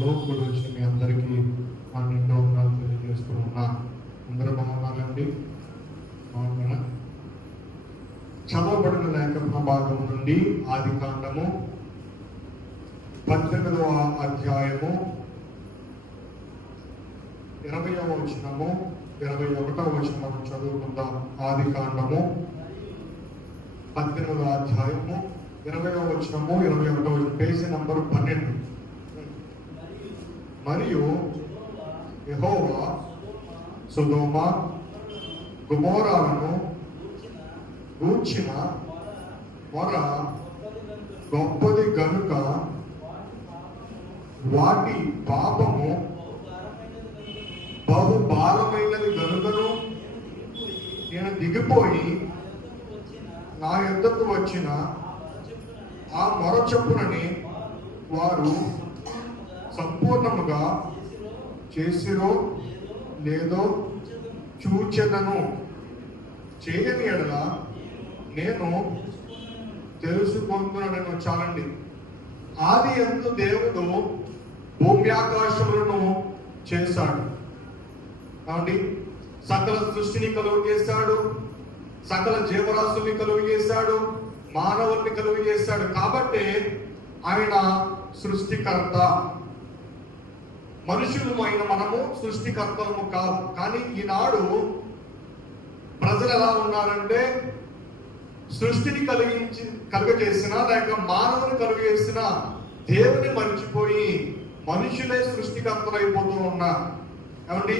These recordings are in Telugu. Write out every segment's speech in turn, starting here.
నామంలో కూడా వచ్చిన మీ అందరికీ నా నిండు వందనాలు తెలియజేస్తూ ఉన్నా. అందరూ బాగున్నారండి? బాగున్నారా? చదవబడిన లేఖన భాగం నుండి ఆదికాండము 18వ అధ్యాయము 20వ వచనము 21వ వచనము చదువుకుందాం. ఆదికాండము 18వ అధ్యాయము 20వ వచనము 21వ వచనం, పేజీ నంబర్ 12. మరియు యెహోవా సొదొమ గొమొర్రాలను గూర్చిన మొర గొప్పది గనుక వాటి పాపము బహు భారమైనది గనుకను నేను దిగిపోయి నా యొద్దకు వచ్చిన ఆ మొర చొప్పునని వారు సంపూర్ణముగా చేసిరో లేదో చూచెదను. చేయని ఎడల నేను తెలుసుకుంటున్నాను. చాలండి. ఆది యందు దేవుడు భూమి ఆకాశములను చేశాడు. కాబట్టి సకల సృష్టిని కలుగు చేశాడు, సకల జీవరాశుల్ని కలుగు చేశాడు, మానవుల్ని కలుగు చేశాడు. కాబట్టి ఆయన సృష్టికర్త. మనుషులు అయిన మనము సృష్టికర్తలము కాదు. కానీ ఈనాడు ప్రజలు ఎలా ఉన్నారంటే, సృష్టిని కలుగజేసిన లేక మానవుని కలుగజేసిన దేవుని మర్చిపోయి మనుషులే సృష్టికర్తలు అయిపోతూ ఉన్నారు. ఏమండి,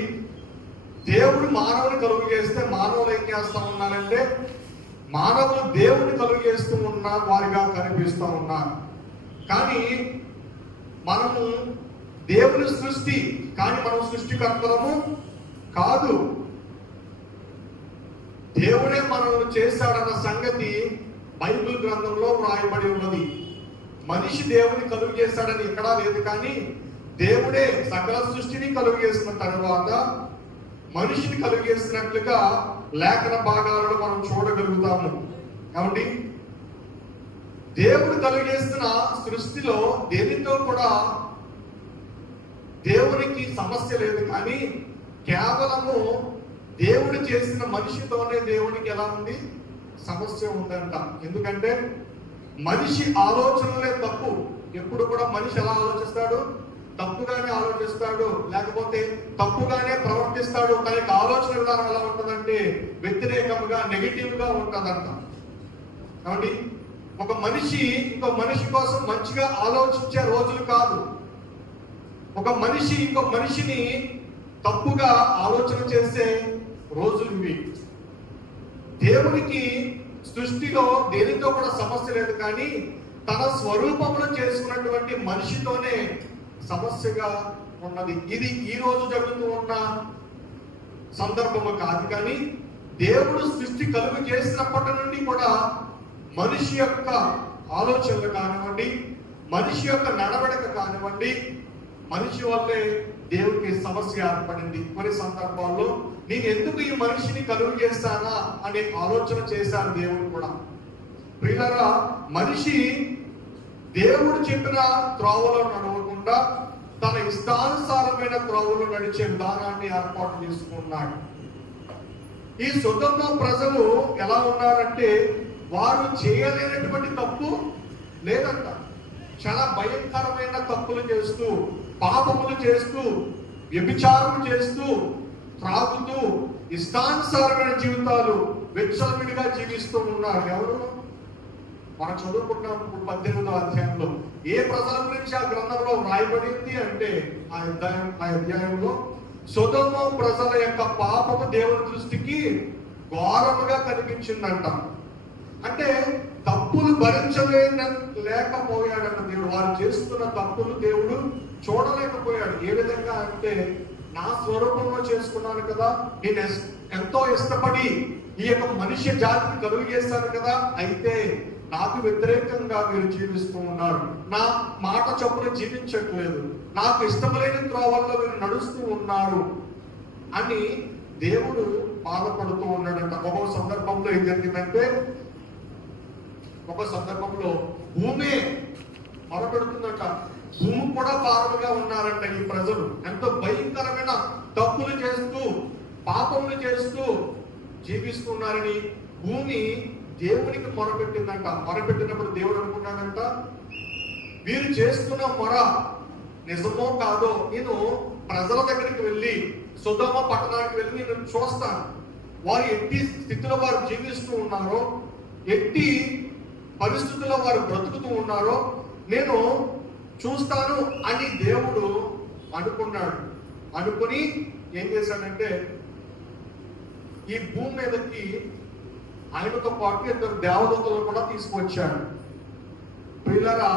దేవుడు మానవుని కలుగు చేస్తే మానవులు ఏం చేస్తా ఉన్నారంటే, మానవులు దేవుని కలుగు చేస్తూ ఉన్న వారిగా కనిపిస్తూ ఉన్నారు. కానీ మనము దేవుని సృష్టి, కానీ మనం సృష్టికర్తలము కాదు. దేవుడే మనల్ని చేశాడన్న సంగతి బైబిల్ గ్రంథంలో వ్రాయబడి ఉన్నది. మనిషి దేవుని కలుగు చేశాడని ఎక్కడా లేదు. కానీ దేవుడే సకల సృష్టిని కలుగు చేసిన తర్వాత మనిషిని కలుగు చేసినట్లుగా లేఖన భాగాలను మనం చూడగలుగుతాము. కాబట్టి దేవుడు కలుగు చేసిన సృష్టిలో దేనితో కూడా దేవునికి సమస్య లేదు. కానీ కేవలము దేవుడు చేసిన మనిషితోనే దేవునికి ఎలా ఉంది? సమస్య ఉందంట. ఎందుకంటే మనిషి ఆలోచనలే తప్పు. ఎప్పుడు కూడా మనిషి ఎలా ఆలోచిస్తాడు? తప్పుగానే ఆలోచిస్తాడు, లేకపోతే తప్పుగానే ప్రవర్తిస్తాడు. కానీ ఆలోచన విధానం ఎలా ఉంటుందంటే వ్యతిరేకంగా, నెగిటివ్ గా ఉంటుందంట. కాబట్టి ఒక మనిషి ఇంకో మనిషి కోసం మంచిగా ఆలోచించే రోజులు కాదు. ఒక మనిషి ఇంకో మనిషిని తప్పుగా ఆలోచన చేసే రోజులు ఇవి. దేవునికి సృష్టిలో దేనితో కూడా సమస్య లేదు. కానీ తన స్వరూపంలో చేసుకున్నటువంటి మనిషితోనే సమస్యగా ఉన్నది. ఇది ఈ రోజు జరుగుతూ ఉన్న సందర్భము కాదు. కానీ దేవుడు సృష్టి కలుగు చేసినప్పటి నుండి కూడా మనిషి యొక్క ఆలోచనలు కానివ్వండి, మనిషి యొక్క నడవడిక కానివ్వండి, మనిషి వల్లే దేవుడికి సమస్య ఏర్పడింది. కొన్ని సందర్భాల్లో నేను ఎందుకు ఈ మనిషిని కలుగు చేస్తానా అనే ఆలోచన చేశాను దేవుడు కూడా. ప్రియులారా, మనిషి దేవుడు చెప్పిన త్రోవలో నడవకుండా తన ఇష్టానుసారమైన త్రోవలో నడిచే విధానాన్ని ఏర్పాటు చేసుకున్నాడు. ఈ సొదొమ ప్రజలు ఎలా ఉన్నారంటే, వారు చేయలేనటువంటి తప్పు లేదంట. చాలా భయంకరమైన తప్పులు చేస్తూ, పాపములు చేస్తూ, వ్యభిచారం చేస్తూ, త్రాగుతూ, ఇష్టానుసారమైన జీవితాలు విచ్చలవిడిగా జీవిస్తూ ఉన్నారు. ఎవరు? మనం చదువుకుంటాం 18వ అధ్యాయంలో. ఏ ప్రజల గురించి ఆ గ్రంథంలో వ్రాయబడింది అంటే ఆ అధ్యాయంలో సొదొమ ప్రజల యొక్క పాపము దేవుని దృష్టికి ఘోరముగా కనిపించిందంట. అంటే తప్పులు భరించలేకపోయాడన్న దేవుడు. వారు చేస్తున్న తప్పులు దేవుడు చూడలేకపోయాడు. ఏ విధంగా అంటే, నా స్వరూపంలో చేసుకున్నాను కదా, నేను ఎంతో ఇష్టపడి ఈ యొక్క మనిషి జాతిని కలుగు చేశాను కదా, అయితే నాకు వ్యతిరేకంగా మీరు జీవిస్తూ ఉన్నారు, నా మాట చొప్పున జీవించట్లేదు, నాకు ఇష్టమైన త్రోవల్లో మీరు నడుస్తూ ఉన్నారు అని దేవుడు బాధపడుతూ ఉన్నాడంట. ఒక సందర్భంలో ఏం జరిగిందంటే, ఒక సందర్భంలో భూమి మొరపెడుతుందట, భూమి కూడా భారముగా ఉన్నారంట ఈ ప్రజలు. ఎంతో భయంకరమైన తప్పులు చేస్తూ పాపములు చేస్తూ జీవిస్తున్నారని భూమి దేవునికి మొరపెట్టిందంట. మొరపెట్టినప్పుడు దేవుడు అనుకున్నాడంట, వీరు చేస్తున్న మొర నిజమో కాదో నేను ప్రజల దగ్గరికి వెళ్ళి సొదొమ పట్టణానికి వెళ్ళి నేను చూస్తాను, వారు ఎట్టి స్థితిలో వారు జీవిస్తూ ఉన్నారో, ఎట్టి పరిస్థితుల్లో వారు బ్రతుకుతూ ఉన్నారో నేను చూస్తాను అని దేవుడు అనుకున్నాడు. అనుకుని ఏం చేశాడంటే ఈ భూమి మీదకి ఆయనతో పాటు ఇద్దరు దేవదూతలు కూడా తీసుకొచ్చాడు. పిల్లరా,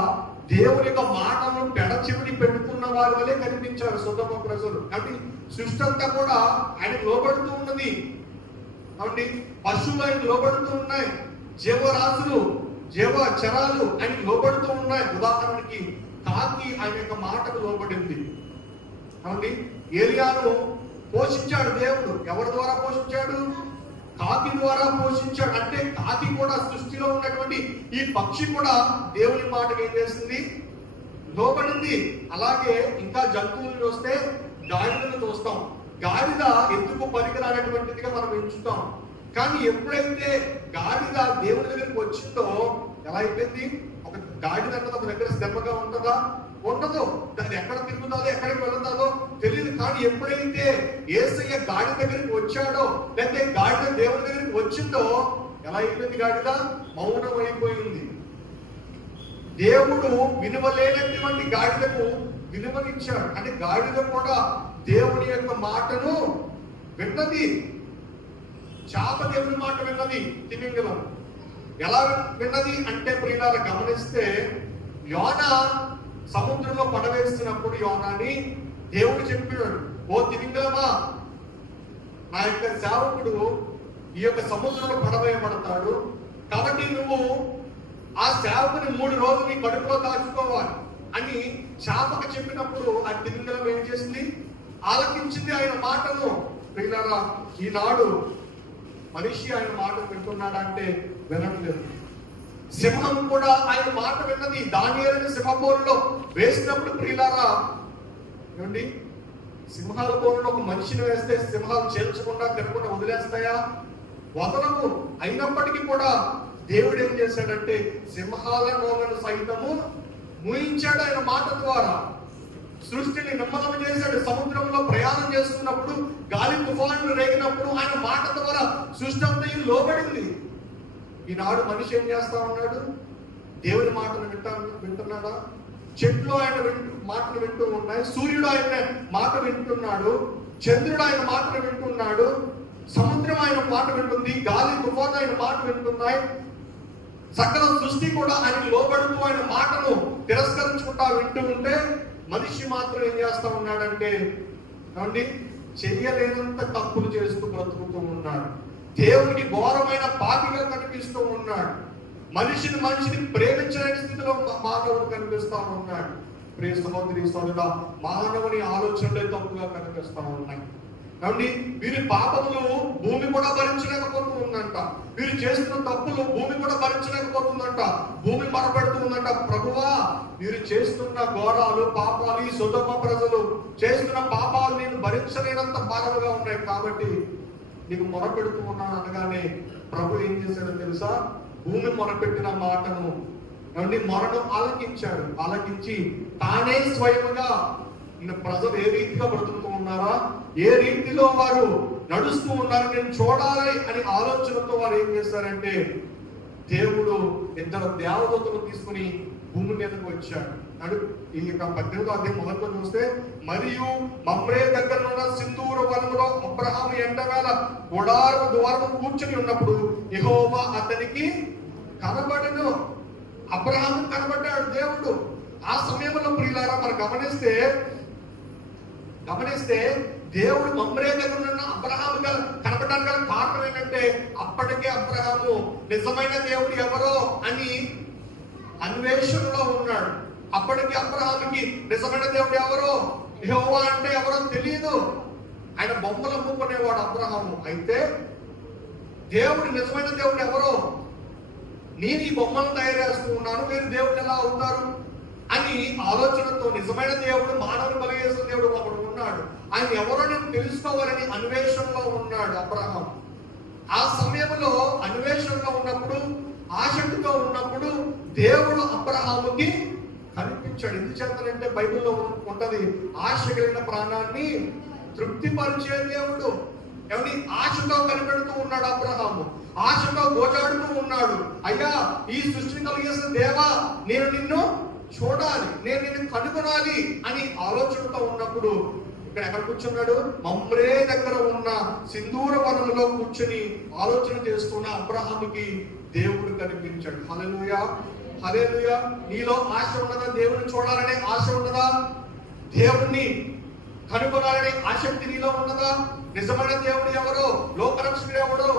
దేవుని యొక్క మాటలను పెడచెవిని పెట్టుకున్న వారి వల్లే కనిపించారు సొదొమ ప్రజలు. కాబట్టి సృష్టి అంతా కూడా ఆయన లోబడుతూ ఉన్నది. కాబట్టి పశువులు ఆయన లోబడుతూ ఉన్నాయి, జీవరాశులు జీవచరాలు ఆయన లోబడుతూ ఉన్నాయి. ఉదాహరణకి కాకి ఆయన యొక్క మాటకు లోబడింది. కాబట్టి ఏలియాను పోషించాడు దేవుడు. ఎవరి ద్వారా పోషించాడు? కాకి ద్వారా పోషించాడు. అంటే కాకి కూడా సృష్టిలో ఉన్నటువంటి ఈ పక్షి కూడా దేవుని మాటకు ఏం చేసింది? లోబడింది. అలాగే ఇంకా జంతువులు చూస్తే గాడిదను చూస్తాం. గాడిద ఎందుకు పనికిరానటువంటిదిగా మనం ఎంచుతాం. కానీ ఎప్పుడైతే గాడిద దేవుని దగ్గరికి వచ్చిందో ఎలా అయిపోయింది? ఒక గాడిద అన్నది ఒక దగ్గర స్థిరంగా ఉంటుందా? ఉండదు. దాన్ని ఎక్కడ తిరుగుతుందో ఎక్కడికి వెళ్తుందో తెలియదు. కానీ ఎప్పుడైతే యేసయ్య గాడిద దగ్గరికి వచ్చాడో, లేకపోతే గాడిద దేవుని దగ్గరికి వచ్చిందో ఎలా అయిపోయింది? గాడిద మౌనం అయిపోయింది. దేవుడు విలువలేనటువంటి గాడిదకు విలువనిచ్చాడు. అంటే గాడిద కూడా దేవుని యొక్క మాటను విన్నది. చాప దేవుని మాట విన్నది. తిమింగలం ఎలా విన్నది అంటే ప్రియులారా గమనిస్తే, యోనా సముద్రంలో పడవేస్తున్నప్పుడు యోనాని దేవుడు చెప్పాడు, ఓ తిమింగలమా, నా యొక్క సేవకుడు ఈ యొక్క సముద్రంలో పడవేయబడతాడు, కాబట్టి నువ్వు ఆ సేవకుని 3 రోజులు నీ కడుపులో దాచుకోవాలి అని చాపకు చెప్పినప్పుడు ఆ తిమింగలం ఏం చేసింది? ఆలకించింది ఆయన మాటను. ప్రియులారా, ఈనాడు మనిషి ఆయన మాట వింటున్నాడా అంటే వినట్లేదు. సింహం కూడా ఆయన మాట విన్నది. దానియేలుని సింహబోనులో వేసినప్పుడు ప్రియులారా, ఏమండి, సింహాల బోనులో ఒక మనిషిని వేస్తే సింహాలు చేల్చకుండా తినకుండా వదిలేస్తాయా? వదలము. అయినప్పటికీ కూడా దేవుడు ఏం చేశాడంటే సింహాల నోలను సైతము మూయించాడు ఆయన మాట ద్వారా. సృష్టిని నిమ్మలం చేశాడు. సముద్రంలో ప్రయాణం చేస్తున్నప్పుడు గాలి తుఫానులు రేగినప్పుడు ఆయన మాట ద్వారా సృష్టి అంతా లోబడింది. ఈనాడు మనిషి ఏం చేస్తా ఉన్నాడు? దేవుని మాటను వింటున్నాడా? చెట్లు ఆయన మాటలు వింటూ ఉన్నాయి, సూర్యుడు ఆయన మాట వింటున్నాడు, చంద్రుడు ఆయన మాటలు వింటున్నాడు, సముద్రం ఆయన మాట వింటుంది, గాలి తుఫాను ఆయన మాట వింటున్నాయి. సకల సృష్టి కూడా ఆయన లోబడుతూ ఆయన మాటను తిరస్కరించుకుంటా వింటూ ఉంటే మనిషి మాత్రం ఏం చేస్తా ఉన్నాడంటే, ఏమండి, చెయ్యలేనంత తప్పులు చేస్తూ బ్రతుకుతూ ఉన్నాడు. దేవునికి ఘోరమైన పాపిగా కనిపిస్తూ ఉన్నాడు. మనిషిని ప్రేమించలేని స్థితిలో మానవుడు కనిపిస్తా ఉన్నాడు. ప్రియ సహోదరి సోదరుడా, మానవుని ఆలోచనలే తప్పుగా కనిపిస్తా ఉన్నాయి. కాబట్టి వీరి పాపములు భూమి కూడా భరించలేకపోతూ ఉందంట. వీరు చేస్తున్న తప్పులు భూమి కూడా భరించలేకపోతుందంట. భూమి మొరపెడుతుందంట, ప్రభువా, వీరు చేస్తున్న ఘోరాలు పాపాలు, ఈ సొదొమ ప్రజలు చేస్తున్న పాపాలు నేను భరించలేనంత భారముగా ఉన్నాయి, కాబట్టి నీకు మొరపెడుతూ ఉన్నాను అనగానే ప్రభు ఏం చేశాడో తెలుసా? భూమి మొరపెట్టిన మాటను మొరను ఆలకించాడు. ఆలకించి తానే స్వయముగా ప్రజలు ఏ రీతిగా బ్రతుకుతూ ఉన్నారా, ఏ రీతిలో వారు నడుస్తూ ఉన్నారు నేను చూడాలి అని ఆలోచనతో వారు ఏం చేశారంటే, దేవుడు 2 దేవదూతలు తీసుకుని భూమి మీదకు వచ్చాడు. ఈ యొక్క 18వ అధ్యాయం మొదట్లో చూస్తే, మరియు మమ్రే దగ్గర ఉన్న సింధూర వనములో అబ్రహాము ఎండవేళ గుడారము ద్వారము కూర్చుని ఉన్నప్పుడు యెహోవా అతనికి కనబడెను. అబ్రహాము కనబడ్డాడు దేవుడు. ఆ సమయంలో ప్రియులారా మనం గమనిస్తే దేవుడు మమ్రే దగ్గర ఉన్న అబ్రహాము కనబడడానికి గల కారణం ఏంటంటే, అప్పటికే అబ్రహాము నిజమైన దేవుడు ఎవరో అని అన్వేషణలో ఉన్నాడు. అప్పటికి అబ్రహాముకి నిజమైన దేవుడు ఎవరో, యెహోవా అంటే ఎవరో తెలియదు. ఆయన బొమ్మలు అమ్ముకునేవాడు అబ్రహాము. అయితే దేవుడు నిజమైన దేవుడు ఎవరో, నేను ఈ బొమ్మలను తయారు చేస్తూ ఉన్నాను, మీరు దేవుడు ఎలా అవుతారు అని ఆలోచనతో నిజమైన దేవుడు, మానవుని బలి చేసిన దేవుడు ఒకడు ఉన్నాడు, ఆయన ఎవరో నేను తెలుసుకోవాలని అన్వేషణలో ఉన్నాడు అబ్రహాం. ఆ సమయంలో అన్వేషణలో ఉన్నప్పుడు, ఆసక్తితో ఉన్నప్పుడు దేవుడు అబ్రహాముకి కనిపించాడు. ఎందుచేతనంటే బైబిల్లో ఉంటది, ఆశ కలిగిన ప్రాణాన్ని తృప్తిపరిచే దేవుడు. ఎవరి ఆశతో కనిపెడుతూ ఉన్నాడు అబ్రహాము, ఆశతో గోజాడుతూ ఉన్నాడు. అయ్యా, ఈ సృష్టిని కలిగేసిన దేవా, నేను నిన్ను చూడాలి, నేను నిన్ను కనుగొనాలి అని ఆలోచనతో ఉన్నప్పుడు ఇక్కడ ఎక్కడ కూర్చున్నాడు? మమ్రే దగ్గర ఉన్న సింధూర వనంలో కూర్చుని ఆలోచన చేస్తున్న అబ్రహాముకి దేవుడు కనిపించాడు. హల్లెలూయా, హల్లెలూయా. నీలో ఆశ ఉన్నదా? దేవుని చూడాలనే ఆశ ఉన్నదా? దేవుణ్ణి కనుగొనాలనే ఆసక్తి నీలో ఉన్నదా? నిజమైన దేవుడు ఎవరో, లోకరక్షకుడు ఎవడో,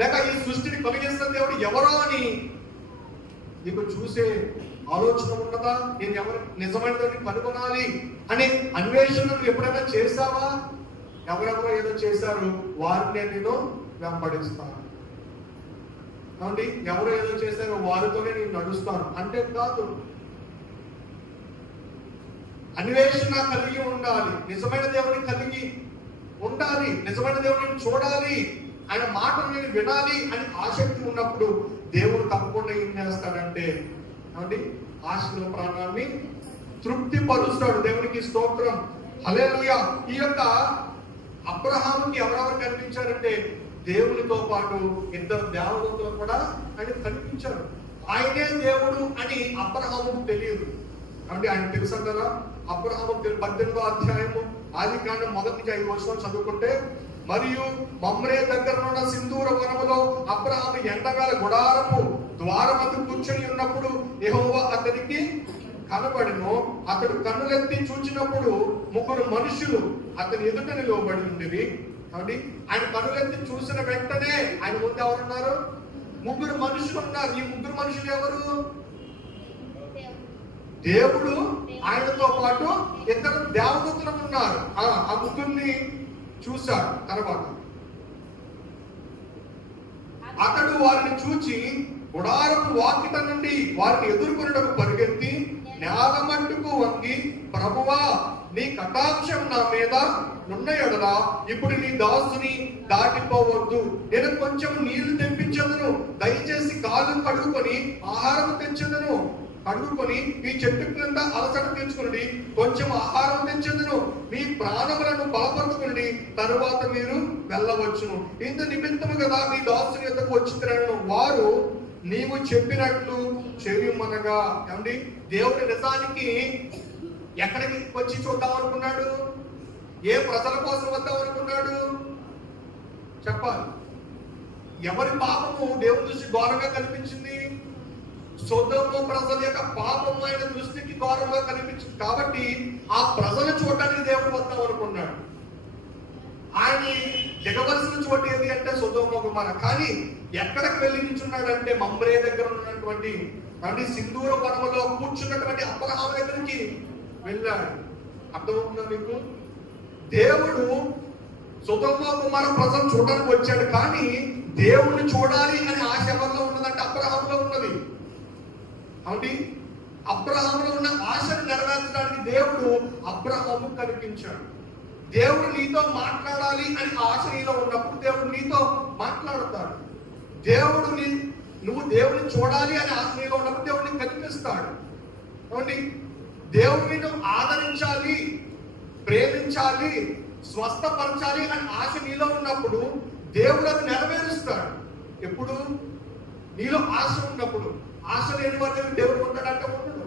లేక ఈ సృష్టిని కలిగిస్తున్న దేవుడు ఎవరో అని నీకు చూసే ఆలోచన ఉన్నదా? నేను ఎవరు నిజమైన దేవుడిని కనుగొనాలి అనే అన్వేషణను ఎప్పుడైనా చేశావా? ఎవరెవరో ఏదో చేశారు, వారిని నేను వెంబడిస్తాను. కాబట్టి ఎవరు ఏదో చేశారో వారితోనే నేను నడుస్తాను అంటే కాదు. అన్వేషణ కలిగి ఉండాలి, నిజమైన దేవుడిని కలిగి ఉండాలి, నిజమైన దేవుడిని చూడాలి, ఆయన మాటలు నేను వినాలి అని ఆసక్తి ఉన్నప్పుడు దేవుడు తప్పకుండా ఏం చేస్తాడంటే ఏమండి, ఆశల ప్రాణాన్ని తృప్తి పరుస్తాడు. దేవునికి స్తోత్రం, హల్లెలూయా. ఈ యొక్క అబ్రహాముకి ఎవరెవరు కనిపించారంటే దేవునితో పాటు ఇద్దరు దేవదూతలు కూడా ఆయన కనిపించారు. ఆయనే దేవుడు అని అబ్రహాముకు తెలియదు. అంటే ఆయన తెలుసా కదా, అబ్రహాము 18వ అధ్యాయము ఆదికాండం 1-5 వచనం చదువుకుంటే, మరియు మమ్రే దగ్గర ఉన్న సింధూర వనములో అబ్రహాము ఎండగాల గుడారపు ద్వారమందు కూర్చొని ఉన్నప్పుడు యెహోవా అతనికి కనబడెను. అతడు కన్నులెత్తి చూచినప్పుడు 3 మనుషులు అతని ఎదుట నిలవబడి ఉండేవి. కాబట్టి ఆయన కన్నులెత్తి చూసిన వెంటనే ఆయన ముందు ఎవరున్నారు? 3 మనుషులు ఉన్నారు. ఈ 3 మనుషులు ఎవరు? దేవుడు, ఆయనతో పాటు ఇద్దరు దేవదూతలు ఉన్నారు. ఆ ముగ్గురిని చూశాడు. తర్వాత అతడు వారిని చూచి గుడారపు వాకిట నుండి వారిని ఎదుర్కొనటకు పరిగెత్తి నేలమట్టుకు వంగి, ప్రభువా, నీ కటాక్షం నా మీద నున్న ఎడల ఇప్పుడు నీ దాసుని దాటిపోవద్దు. నేను కొంచెం నీళ్లు తెప్పించదును, దయచేసి కాళ్ళు కడుక్కొని ఆహారం తెచ్చదును, కడుక్కొని ఈ చెట్టు క్రింద అలసట తెచ్చుకుని కొంచెం ఆహారం తెచ్చదును, మీ ప్రాణములను బలపరుచుకుని తరువాత మీరు వెళ్ళవచ్చును. ఇంత నిమిత్తము కదా మీ దాసుని యొద్దకు వచ్చిన వారు నీవు చెప్పినట్లు చెయ్యమనగా. ఏమండి, దేవుడి నిజానికి ఎక్కడికి వచ్చి చూద్దాం అనుకున్నాడు? ఏ ప్రజల కోసం వద్దాం అనుకున్నాడు? చెప్పాలి. ఎవరి పాపము దేవుని దృష్టి ఘోరంగా కనిపించింది? సొదొమ ప్రజల యొక్క పాపము ఆయన దృష్టికి ఘోరంగా కనిపించింది. కాబట్టి ఆ ప్రజలు చూడడానికి దేవుడు వద్దాం అనుకున్నాడు. ఆయన దిగవలసిన చోటు ఏది అంటే సొదొమ గుమర. కానీ ఎక్కడికి వెళ్ళి నిల్చున్నాడంటే మమ్రే దగ్గర ఉన్నటువంటి సింధూర వనములో కూర్చున్నటువంటి అబ్రహాము దగ్గరికి వెళ్ళాడు. అర్థమవుతుందా మీకు? దేవుడు సొదొమ గుమర ప్రజలు చూడడానికి వచ్చాడు, కానీ దేవుణ్ణి చూడాలి అనే ఆశ ఎవరిలో ఉన్నదంటే అబ్రహాములో ఉన్నది. కాబట్టి అబ్రహాములో ఉన్న ఆశను నెరవేర్చడానికి దేవుడు అబ్రహాము కనిపించాడు. దేవుడు నీతో మాట్లాడాలి అని ఆశ నీలో ఉన్నప్పుడు దేవుడు నీతో మాట్లాడతాడు. దేవుడు నువ్వు దేవుడిని చూడాలి అని ఆశ నీలో ఉన్నప్పుడు దేవుడిని కనిపిస్తాడు. కాబట్టి దేవుడిని నువ్వు ఆదరించాలి, ప్రేమించాలి, స్వస్థపరచాలి అని ఆశ నీలో ఉన్నప్పుడు దేవుడు అది నెరవేరుస్తాడు. ఎప్పుడు? నీలో ఆశ ఉన్నప్పుడు. ఆశ లేని వాటి దేవుడు ఉంటాడంటే ఉండడు.